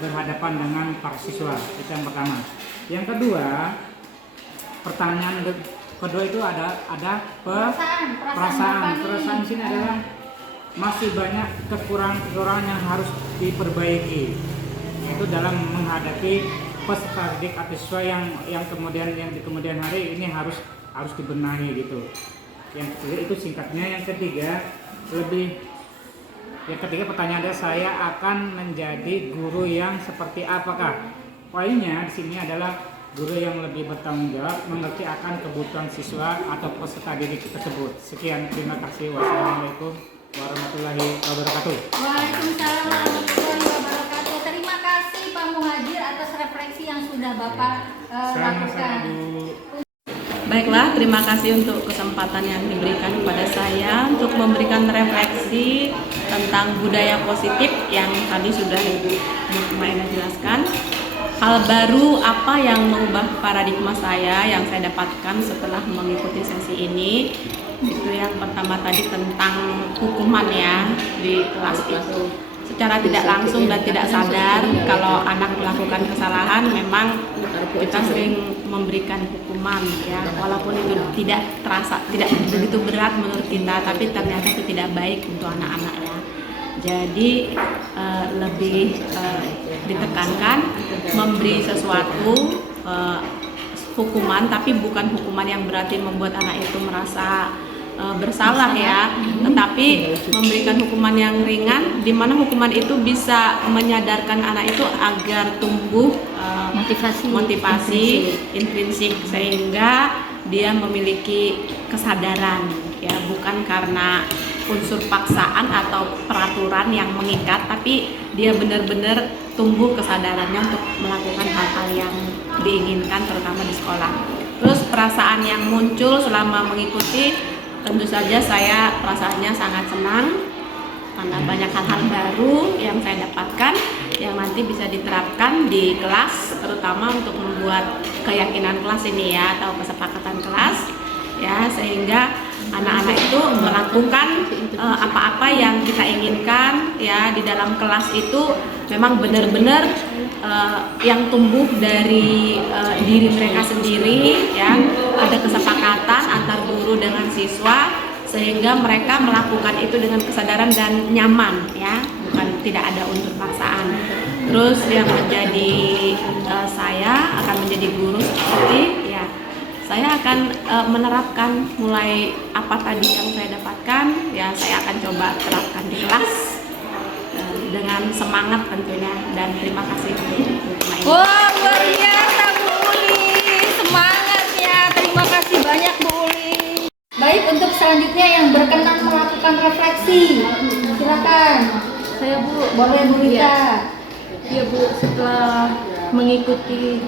berhadapan dengan para siswa. Itu yang pertama. Yang kedua, pertanyaan kedua itu ada perasaan di sini adalah masih banyak kekurangan yang harus diperbaiki, yaitu dalam menghadapi peserta didik atau siswa yang di kemudian hari ini harus dibenahi gitu. Yang ketiga itu singkatnya. Yang ketiga pertanyaannya, saya akan menjadi guru yang seperti apakah? Poinnya di sini adalah guru yang lebih bertanggung jawab, mengerti akan kebutuhan siswa atau peserta didik tersebut. Sekian, terima kasih. Wassalamualaikum warahmatullahi wabarakatuh. Waalaikumsalam warahmatullahi wabarakatuh. Terima kasih Pak Muhajir atas refleksi yang sudah Bapak lakukan. Baiklah, terima kasih untuk kesempatan yang diberikan kepada saya untuk memberikan refleksi tentang budaya positif yang tadi sudah Bu Maena jelaskan. Hal baru apa yang mengubah paradigma saya yang saya dapatkan setelah mengikuti sesi ini? Itu yang pertama tadi tentang hukuman ya di kelas itu. Secara tidak langsung dan tidak sadar, kalau anak melakukan kesalahan memang kita sering memberikan hukuman ya, walaupun itu tidak terasa, tidak begitu berat menurut kita, tapi ternyata itu tidak baik untuk anak-anak ya. Jadi lebih ditekankan memberi sesuatu hukuman, tapi bukan hukuman yang berarti membuat anak itu merasa bersalah ya, tetapi memberikan hukuman yang ringan, di mana hukuman itu bisa menyadarkan anak itu agar tumbuh motivasi intrinsik, sehingga dia memiliki kesadaran ya, bukan karena unsur paksaan atau peraturan yang mengikat, tapi dia benar-benar tumbuh kesadarannya untuk melakukan hal-hal yang diinginkan, terutama di sekolah. Terus perasaan yang muncul selama mengikuti, tentu saja saya perasaannya sangat senang karena banyak hal-hal baru yang saya dapatkan yang nanti bisa diterapkan di kelas, terutama untuk membuat keyakinan kelas ini ya, atau kesepakatan kelas ya, sehingga anak-anak itu melakukan apa-apa yang kita inginkan ya di dalam kelas. Itu memang benar-benar yang tumbuh dari diri mereka sendiri ya, ada kesepakatan antar guru dengan siswa sehingga mereka melakukan itu dengan kesadaran dan nyaman ya, bukan tidak ada unsur paksaan. Terus yang menjadi saya akan menjadi guru seperti ya, saya akan menerapkan mulai apa tadi yang saya dapatkan ya, saya akan coba terapkan di kelas dengan semangat tentunya, dan terima kasih untuk Wah, luar biasa Bu Uli, semangat ya, terima kasih banyak Bu Uli. Baik, untuk selanjutnya yang berkenan melakukan refleksi, silakan. Saya Bu, Boleh Bu Rita. Iya Bu, setelah mengikuti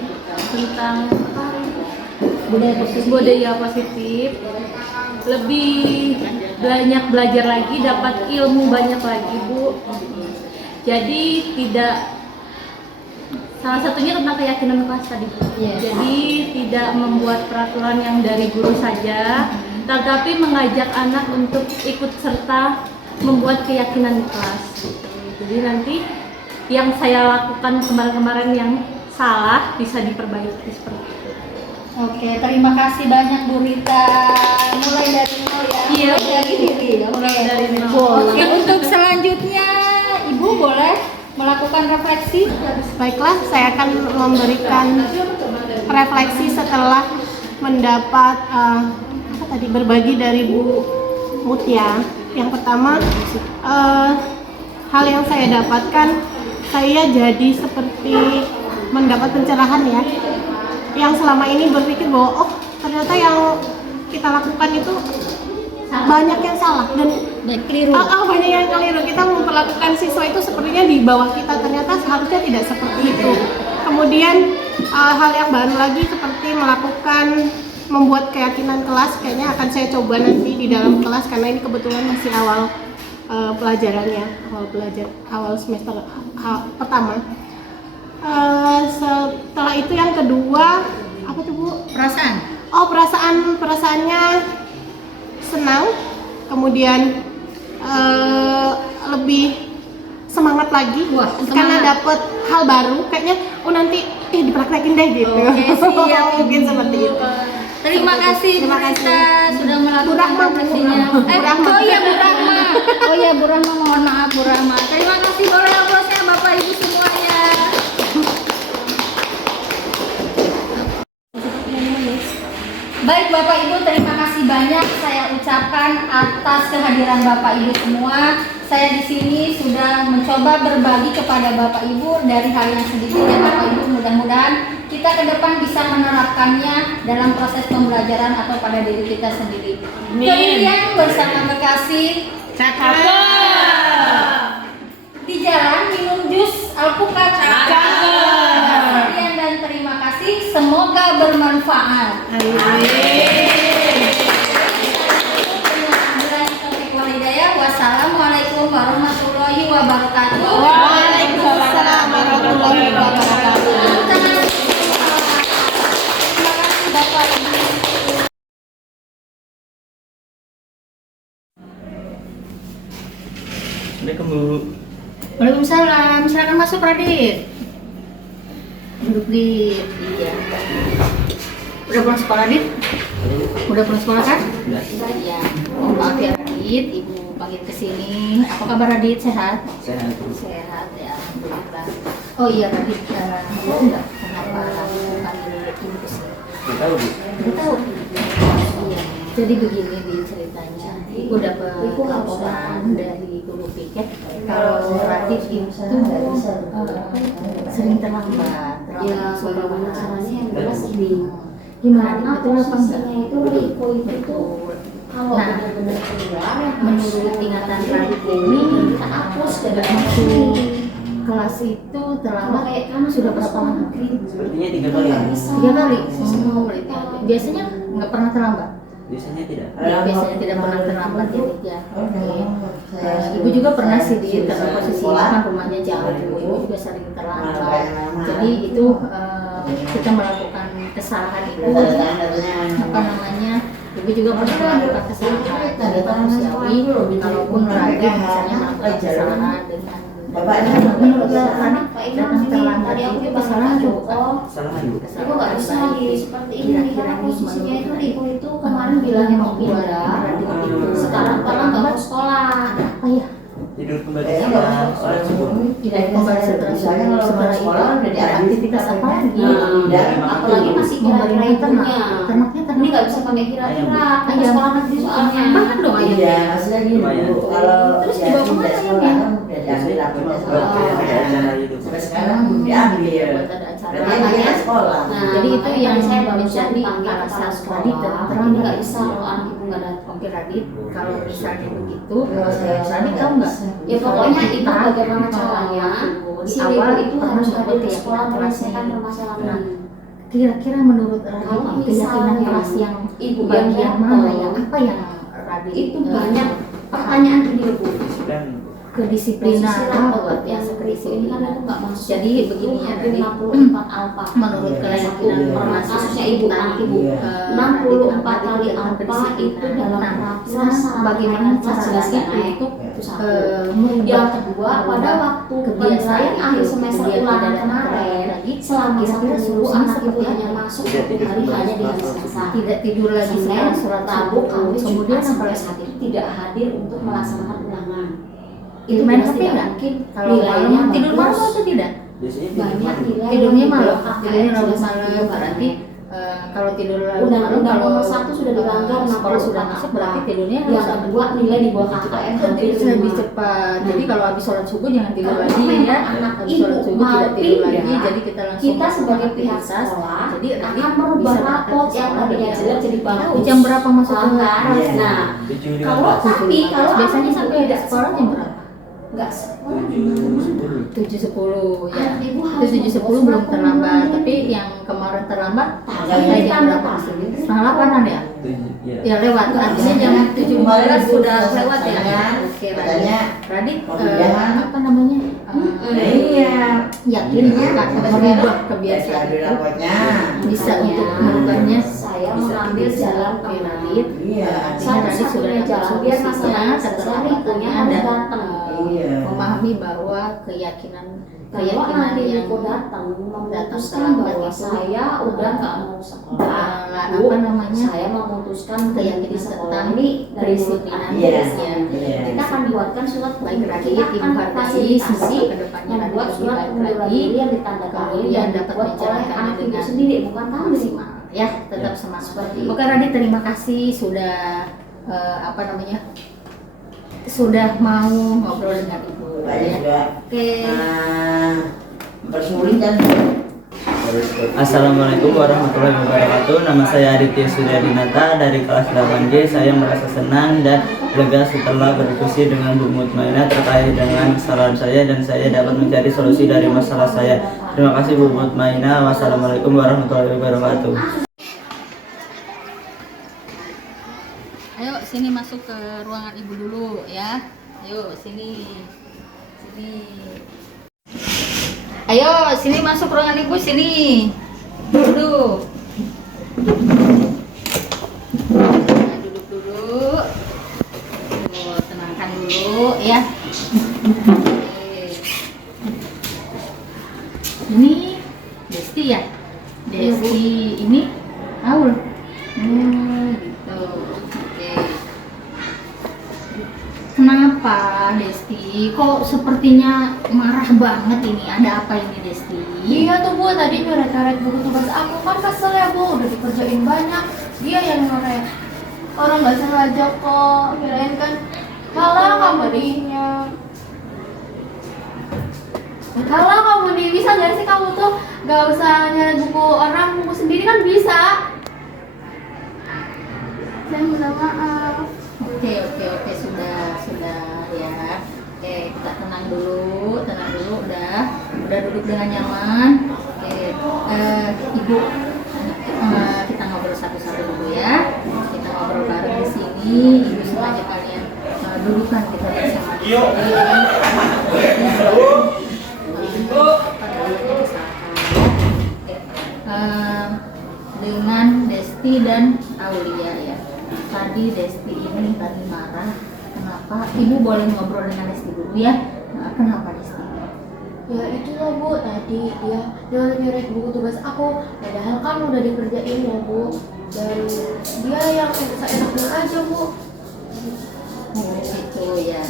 tentang budaya positif, lebih banyak belajar lagi, dapat ilmu banyak lagi Bu. Jadi salah satunya tentang keyakinan kelas tadi Bu. Jadi tidak membuat peraturan yang dari guru saja, tetapi mengajak anak untuk ikut serta membuat keyakinan di kelas. Jadi nanti yang saya lakukan kemarin-kemarin yang salah bisa diperbaiki seperti itu. Oke, terima kasih banyak Bu Rita. Mulai dari nol ya. Iya, mulai dari diri. mulai dari nol. Oke, untuk selanjutnya Ibu boleh melakukan refleksi. Baiklah, saya akan memberikan refleksi setelah mendapat berbagi dari Bu Mutia. Yang pertama, hal yang saya dapatkan, saya jadi seperti mendapat pencerahan ya. Yang selama ini berpikir bahwa ternyata yang kita lakukan itu banyak yang salah dan banyak yang keliru. Kita memperlakukan siswa itu sepertinya di bawah kita, ternyata seharusnya tidak seperti itu. Kemudian hal yang baru lagi seperti membuat keyakinan kelas, kayaknya akan saya coba nanti di dalam kelas karena ini kebetulan masih awal pelajarannya, awal semester pertama. Setelah itu yang kedua apa tuh Bu? Perasaannya senang, kemudian lebih semangat lagi karena dapat hal baru, kayaknya nanti dipraktekin deh gitu. Oke, siap. Mungkin seperti itu. Terima kasih Bu Rita sudah melakukan refleksinya. Oh iya Bu Rahma, mohon maaf Bu Rahma. Terima kasih, boleh aplausnya Bapak Ibu semuanya. Baik Bapak Ibu, terima kasih banyak saya ucapkan atas kehadiran Bapak Ibu semua. Saya di sini sudah mencoba berbagi kepada Bapak Ibu dari hal yang sedikit ya Bapak Ibu. Mudah-mudahan kita ke depan bisa menerapkannya dalam proses pembelajaran atau pada diri kita sendiri. Kemudian bersama Bekasi, di jalan minum jus alpukat. Sekian dan terima kasih. Semoga bermanfaat. Wassalamualaikum warahmatullahi wabarakatuh. Waalaikumsalam warahmatullahi wabarakatuh. Terima kasih Bapak Ibu. Assalamualaikum Bu. Waalaikumsalam. Silakan masuk Radit. Duduk di Udah pulang sekolah Dit? Udah pulang sekolah kan? Udah. Iya. Maaf ya Radit, Ibu panggil ke sini. Apa kabar Radit? Sehat? Sehat. Sehat ya, alhamdulillah. Oh iya Radit, enggak kenapa panggil Ibu ke sini? Nggak tahu Bu. Nggak tahu. Iya. Jadi begini di ceritanya. Ibu dapat laporan dari guru piket kalau Radit itu sering terlambat. Ya, bagaimana caranya yang jelas ini. Gimana? Betul apa enggak? Itu Riko itu tuh kalau Nah, benar-benar keluar ya menurut ingatan Radit ini kita hapus dari masuk kelas itu terlambat kayak kamu sudah berapa lama? Sepertinya 3 kali ya. 3 kali. Biasanya nggak pernah terlambat. Biasanya tidak. Biasanya tidak pernah terlambat ya. Oke. Ibu juga pernah sih karena posisinya kan rumahnya jauh. Ibu juga sering terlambat. Jadi itu kita melakukan kesalahan itu Ibu juga pernah melakukan kesalahan. Itu manusiawi. Kalaupun Radit misalnya melakukan kesalahan dengan menurut anak datang terlambat itu kesalahan juga. Kesalahan Bu. Ibu nggak bisa seperti ini karena posisinya itu Riko itu kemarin bilangnya mau pindah, sekarang karena nggak mau sekolah. Oh iya. Tidur kembali setelah sholat subuh. Tidak kembali setelah setelah itu ada aktivitas apa lagi? Apalagi masih kira-kira ibunya. Ternaknya Ini nggak bisa pakai kira-kira, karena sekolah negeri soalnya. Makan dong ayamnya. Lumayan. Terus dibawa kemana ayamnya? Ada acara itu. Buat ada acara. Nah, Jadi itu makanya yang saya baru menjadi panggil alasan kepala Radit sekolah. terang Jadi nggak bisa kalau anak ibu nggak datang. Oke Radit, kalau misalnya begitu, Radit tahu nggak? Ya pokoknya itu bagaimana caranya di si awal Riko itu harus dapat hadir ke sekolah keyakinan kelasnya menyelesaikan ini. permasalahan Nah, ini. Kira-kira menurut Radit Kalau nih, keyakinan misalnya keras yang ibu bagian yang mana datang, yang apa yang Radit itu banyak pertanyaan gini loh Bu. kedisiplinan Posisi buat yang sekrisi ini kan aku nggak masuk. Jadi begini ya, Hampir Radit. 64 alfa. Menurut keyakinan pernah keras kasusnya ibu anak ibu. 64 kali alfa itu dalam peraturan bagaimana cara jelasnya Radit itu untuk satu. merubah Yang kedua, pada waktu penilaian akhir semester ulangan kemarin, selama kira-kira 1 minggu solusinya anak ibu seperti hanya apa? masuk 1 hari hanya di hari Selasa. tidak tidur lagi Senin, sekarang surat Rabu, subuh, Kamis, kemudian Jumat, sampai sampai Sabtu tidak hadir untuk melaksanakan ulangan. itu main jelas HP tidak nggak? mungkin Kalau nilainya malam tidur bagus. malam atau tidak? Biasanya Banyak nilai Tidurnya yang malam, dibawa tidurnya KKN malam jelas malam berarti kalau tidur malam Undang-Undang kalau nomor 1 sudah dilanggar, sekolah sudah 64 masuk berarti alfa. tidurnya Yang kedua, nilai di bawah KKN hampir lebih 5. cepat. Jadi kalau habis sholat subuh jangan tidur Kalau lagi memang ya. anak Habis ibu sholat subuh mau tidak tidur lagi. pindah, Jadi kita langsung kita sebagai pihak aktivitas. sekolah Jadi Radit akan merubah bisa berangkat rapot ke yang sekolah tadinya jam- jelek jadi bagus. Jam berapa masuk ke Kan? kelas? Nah, 7.15. kalau biasanya anak sampai tidak sekolah jam berapa? nggak sekolah 7.10 ya. Anak ibu Itu harus 7.10 belum terlambat. Tapi yang kemarin terlambat sampai jam berapa? Setengah 8-an ya? Ya lewat, artinya jam 7.15 sudah lewat ya. Oke, Radit apa namanya? Yakinnya akan merubah kebiasaan itu bisa untuk merubahnya. saya mengambil jalan Radit, artinya Radit sudah satu-satunya dapat jalan biar solusinya masalah setelah setelah waktunya harus dan datang. memahami bahwa keyakinan Kalau nanti yang Niko datang memutuskan terlambat bahwa itu, saya udah nggak mau sekolah, Bu, apa namanya, saya memutuskan keyakinan di sekolah tentang ini dari mulut kedisiplinan. anak Iya. ya. Kita akan buatkan surat Baik Radit, kita Ibu akan Hartasi, fasilitasi semoga kedepannya Radit membuat lebih surat baik pengunduran lagi, diri yang ditandatangani kemudian dan dapat dibuat oleh menjalankannya anak ibu dengan sendiri, bukan kami. maksimal. Ya, tetap semangat. Seperti Oke Radit, terima kasih sudah apa namanya, sudah mau ngobrol dengan Ibu. Ya. Oke. Assalamualaikum warahmatullahi wabarakatuh. Nama saya Aditya Suryadinata dari kelas 8G. Saya merasa senang dan lega setelah berdiskusi dengan Bu Mutmainah terkait dengan kesalahan saya dan saya dapat mencari solusi dari masalah saya. Terima kasih Bu Mutmainah. Wassalamualaikum warahmatullahi wabarakatuh. Ayo sini masuk ke ruangan Ibu dulu ya. Ayo sini. Sini. Ayo sini masuk ruangan Ibu sini. Duduk. Nah, duduk dulu. Tuh, tenangkan dulu ya. Oke. Ini Desti ya? Desti ini Aul. Gitu. Oke. Kenapa Desti? Kok sepertinya marah banget ini? Ada apa ini Desti? Iya tuh Bu, tadi nyoret-nyoret buku tugas aku kan kesel ya Bu, udah dikerjain banyak. Dia yang nyoret. Orang nggak sengaja kok, kirain kan halah kamu dinya. Halah kamu di, bisa nggak sih kamu tuh nggak usah nyoret buku orang, buku sendiri kan bisa. Saya minta maaf. Oke, sudah ya. Oke, kita tenang dulu, udah duduk dengan nyaman. Oke, Ibu, kita ngobrol satu-satu dulu ya. Kita ngobrol bareng di sini. Ibu sengaja kalian dudukkan kita bersama di sini. Dengan Desti dan Aulia ya. Tadi Desti ini tadi marah. Kenapa? Ibu boleh ngobrol dengan Desti dulu ya. Kenapa Desti? Ya itulah Bu, tadi dia nyoret buku tugas aku, padahal kan udah dikerjain ya Bu. Dan dia yang seenaknya aja Bu. Oh gitu ya.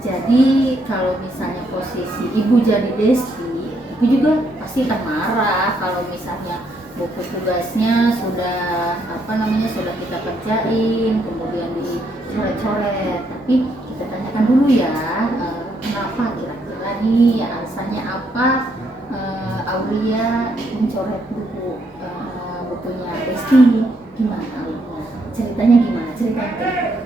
Jadi kalau misalnya posisi Ibu jadi Desti, Ibu juga pasti akan marah kalau misalnya buku tugasnya sudah sudah kita kerjain, kemudian dicoret-coret. Tapi kita tanyakan dulu ya, kenapa kira-kira nih, alasannya apa Aulia mencoret bukunya Desti? Gimana Aulia? Ceritanya gimana? Ceritain.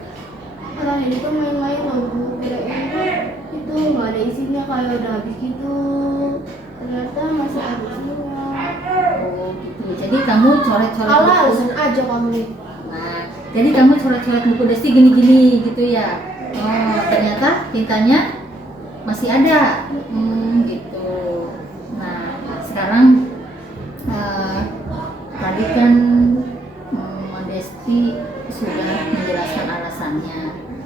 Nah ini tuh main-main loh Bu, kirain itu nggak ada isinya, kayak udah habis gitu. Ternyata masih ada isinya. Oh gitu. Jadi kamu coret-coret Alah, buku. alasan aja kamu nih. Nah, jadi kamu coret-coret buku Desti gini-gini gitu ya. Oh, ternyata tintanya masih ada. Gitu. Nah, sekarang tadi kan Desti sudah menjelaskan alasannya.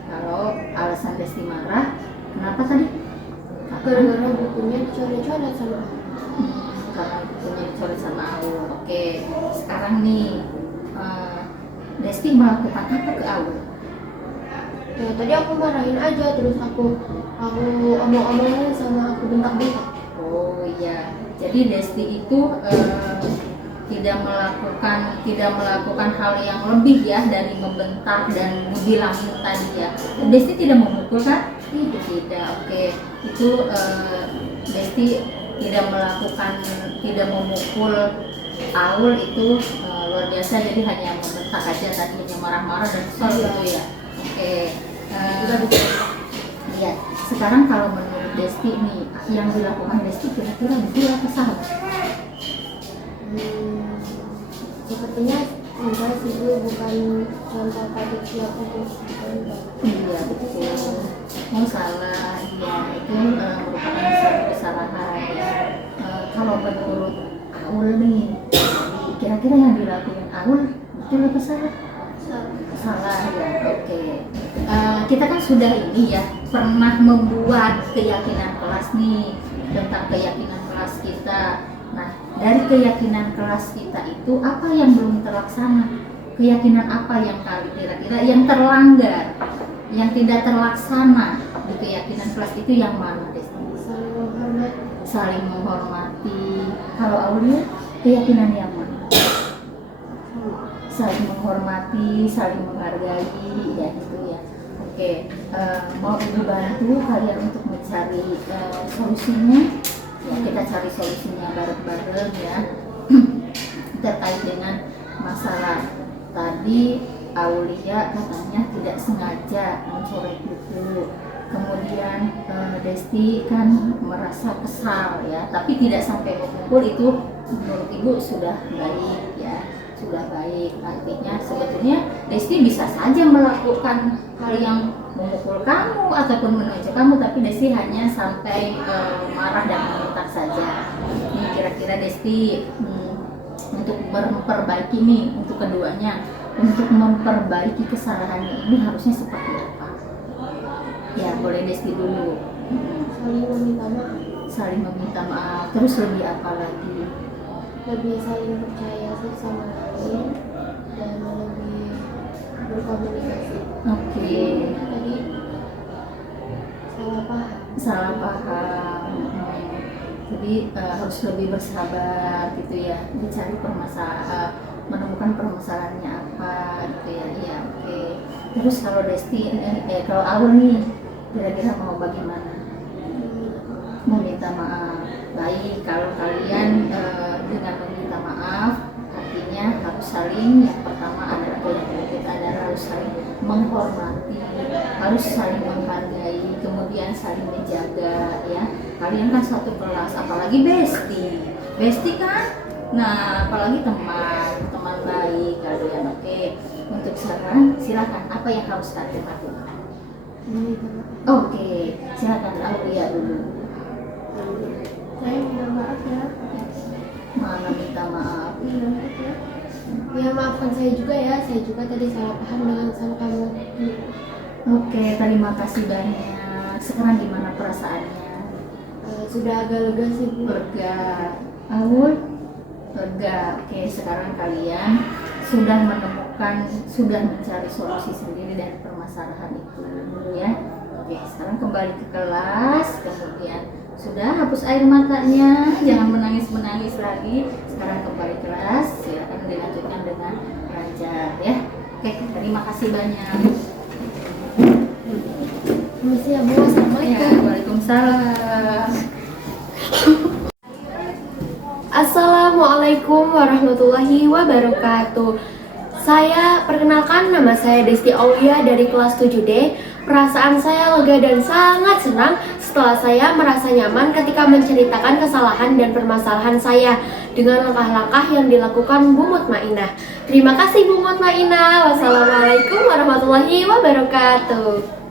Kalau alasan Desti marah, kenapa tadi? Gara-gara bukunya dicoret-coret sama aku. Karena bukunya dicoret sama Aul. Oke, sekarang nih Desti melakukan apa ke Aul? Ya tadi aku marahin aja, terus aku omong-omongin sama aku bentak-bentak. Oh iya, jadi Desti itu tidak melakukan hal yang lebih ya dari membentak dan ngebilangin tadi ya. Desti tidak memukul kan? Tidak. Oke, itu Desti tidak memukul Aul itu luar biasa. Jadi hanya membentak aja tadi, hanya marah-marah dan kesal gitu ya. Oke. Iya. Sekarang kalau menurut Desti nih, yang dilakukan Desti kira-kira betul apa salah? Sepertinya enggak sih, itu bukan contoh patut dilakukan. Iya betul. Mau salah, ya itu merupakan suatu kesalahan ya. Kalau menurut Aul nih, kira-kira yang dilakukan Aul betul apa salah? Salah ya. Oke. Kita kan sudah ini ya pernah membuat keyakinan kelas nih tentang keyakinan kelas kita. Nah, dari keyakinan kelas kita itu apa yang belum terlaksana? Keyakinan apa yang kira-kira yang terlanggar, yang tidak terlaksana di keyakinan kelas itu yang mana, Desti? Saling menghormati. Kalau Aulia, keyakinan yang mana? Saling menghormati, saling menghargai, ya gitu ya. Oke, mau Ibu bantu kalian untuk mencari solusinya? Ya, kita cari solusinya bareng-bareng ya. Terkait dengan masalah tadi, Aulia katanya tidak sengaja mencoret buku. Kemudian Desti kan merasa kesal ya, tapi tidak sampai memukul. Itu menurut Ibu sudah baik ya, sudah baik. Artinya sebetulnya Desti bisa saja melakukan hal yang memukul kamu ataupun menunjuk kamu, tapi Desti hanya sampai marah dan membentak saja. Ini kira-kira Desti untuk memperbaiki nih, untuk keduanya, untuk memperbaiki kesalahannya ini harusnya seperti apa? Ya boleh Desti dulu. Saling meminta maaf. Saling meminta maaf. Terus lebih apa lagi? Lebih saling percaya satu sama lain dan lebih berkomunikasi. Oke. Tadi salah paham. Jadi harus lebih bersabar gitu ya, mencari menemukan permasalahannya apa gitu ya. Iya, oke. Terus kalau Desti, kalau Aul nih, kira-kira mau bagaimana? Meminta maaf. Baik, kalau kalian dengan meminta maaf, artinya harus saling, yang pertama adalah kita harus saling menghormati, harus saling menghargai, kemudian saling menjaga ya. Kalian kan satu kelas, apalagi Besti kan, nah apalagi teman baik kalian. Oke, untuk sekarang silakan, apa yang harus kalian lakukan? Oke, silakan Aulia dulu. Saya minta maaf ya. Mana minta maaf? Ya maafkan saya juga ya, saya juga tadi salah paham dengan sama kamu. Oke, terima kasih banyak. Sekarang gimana perasaannya? Sudah agak lega sih Bu. Lega. Aul? Lega. Oke, sekarang kalian sudah mencari solusi sendiri dari permasalahan itu ya. Oke, sekarang kembali ke kelas, kemudian sudah hapus air matanya, jangan menangis lagi. Sekarang kembali kelas, silakan dilanjutkan dengan belajar ya. Oke, terima kasih banyak. Permisi ya Bu, assalamualaikum. Ya, waalaikumsalam. Assalamualaikum warahmatullahi wabarakatuh. Saya perkenalkan, nama saya Desti Aulia dari kelas 7D. Perasaan saya lega dan sangat senang setelah saya merasa nyaman ketika menceritakan kesalahan dan permasalahan saya dengan langkah-langkah yang dilakukan Bu Mutmainah. Terima kasih Bu Mutmainah. Wassalamualaikum warahmatullahi wabarakatuh.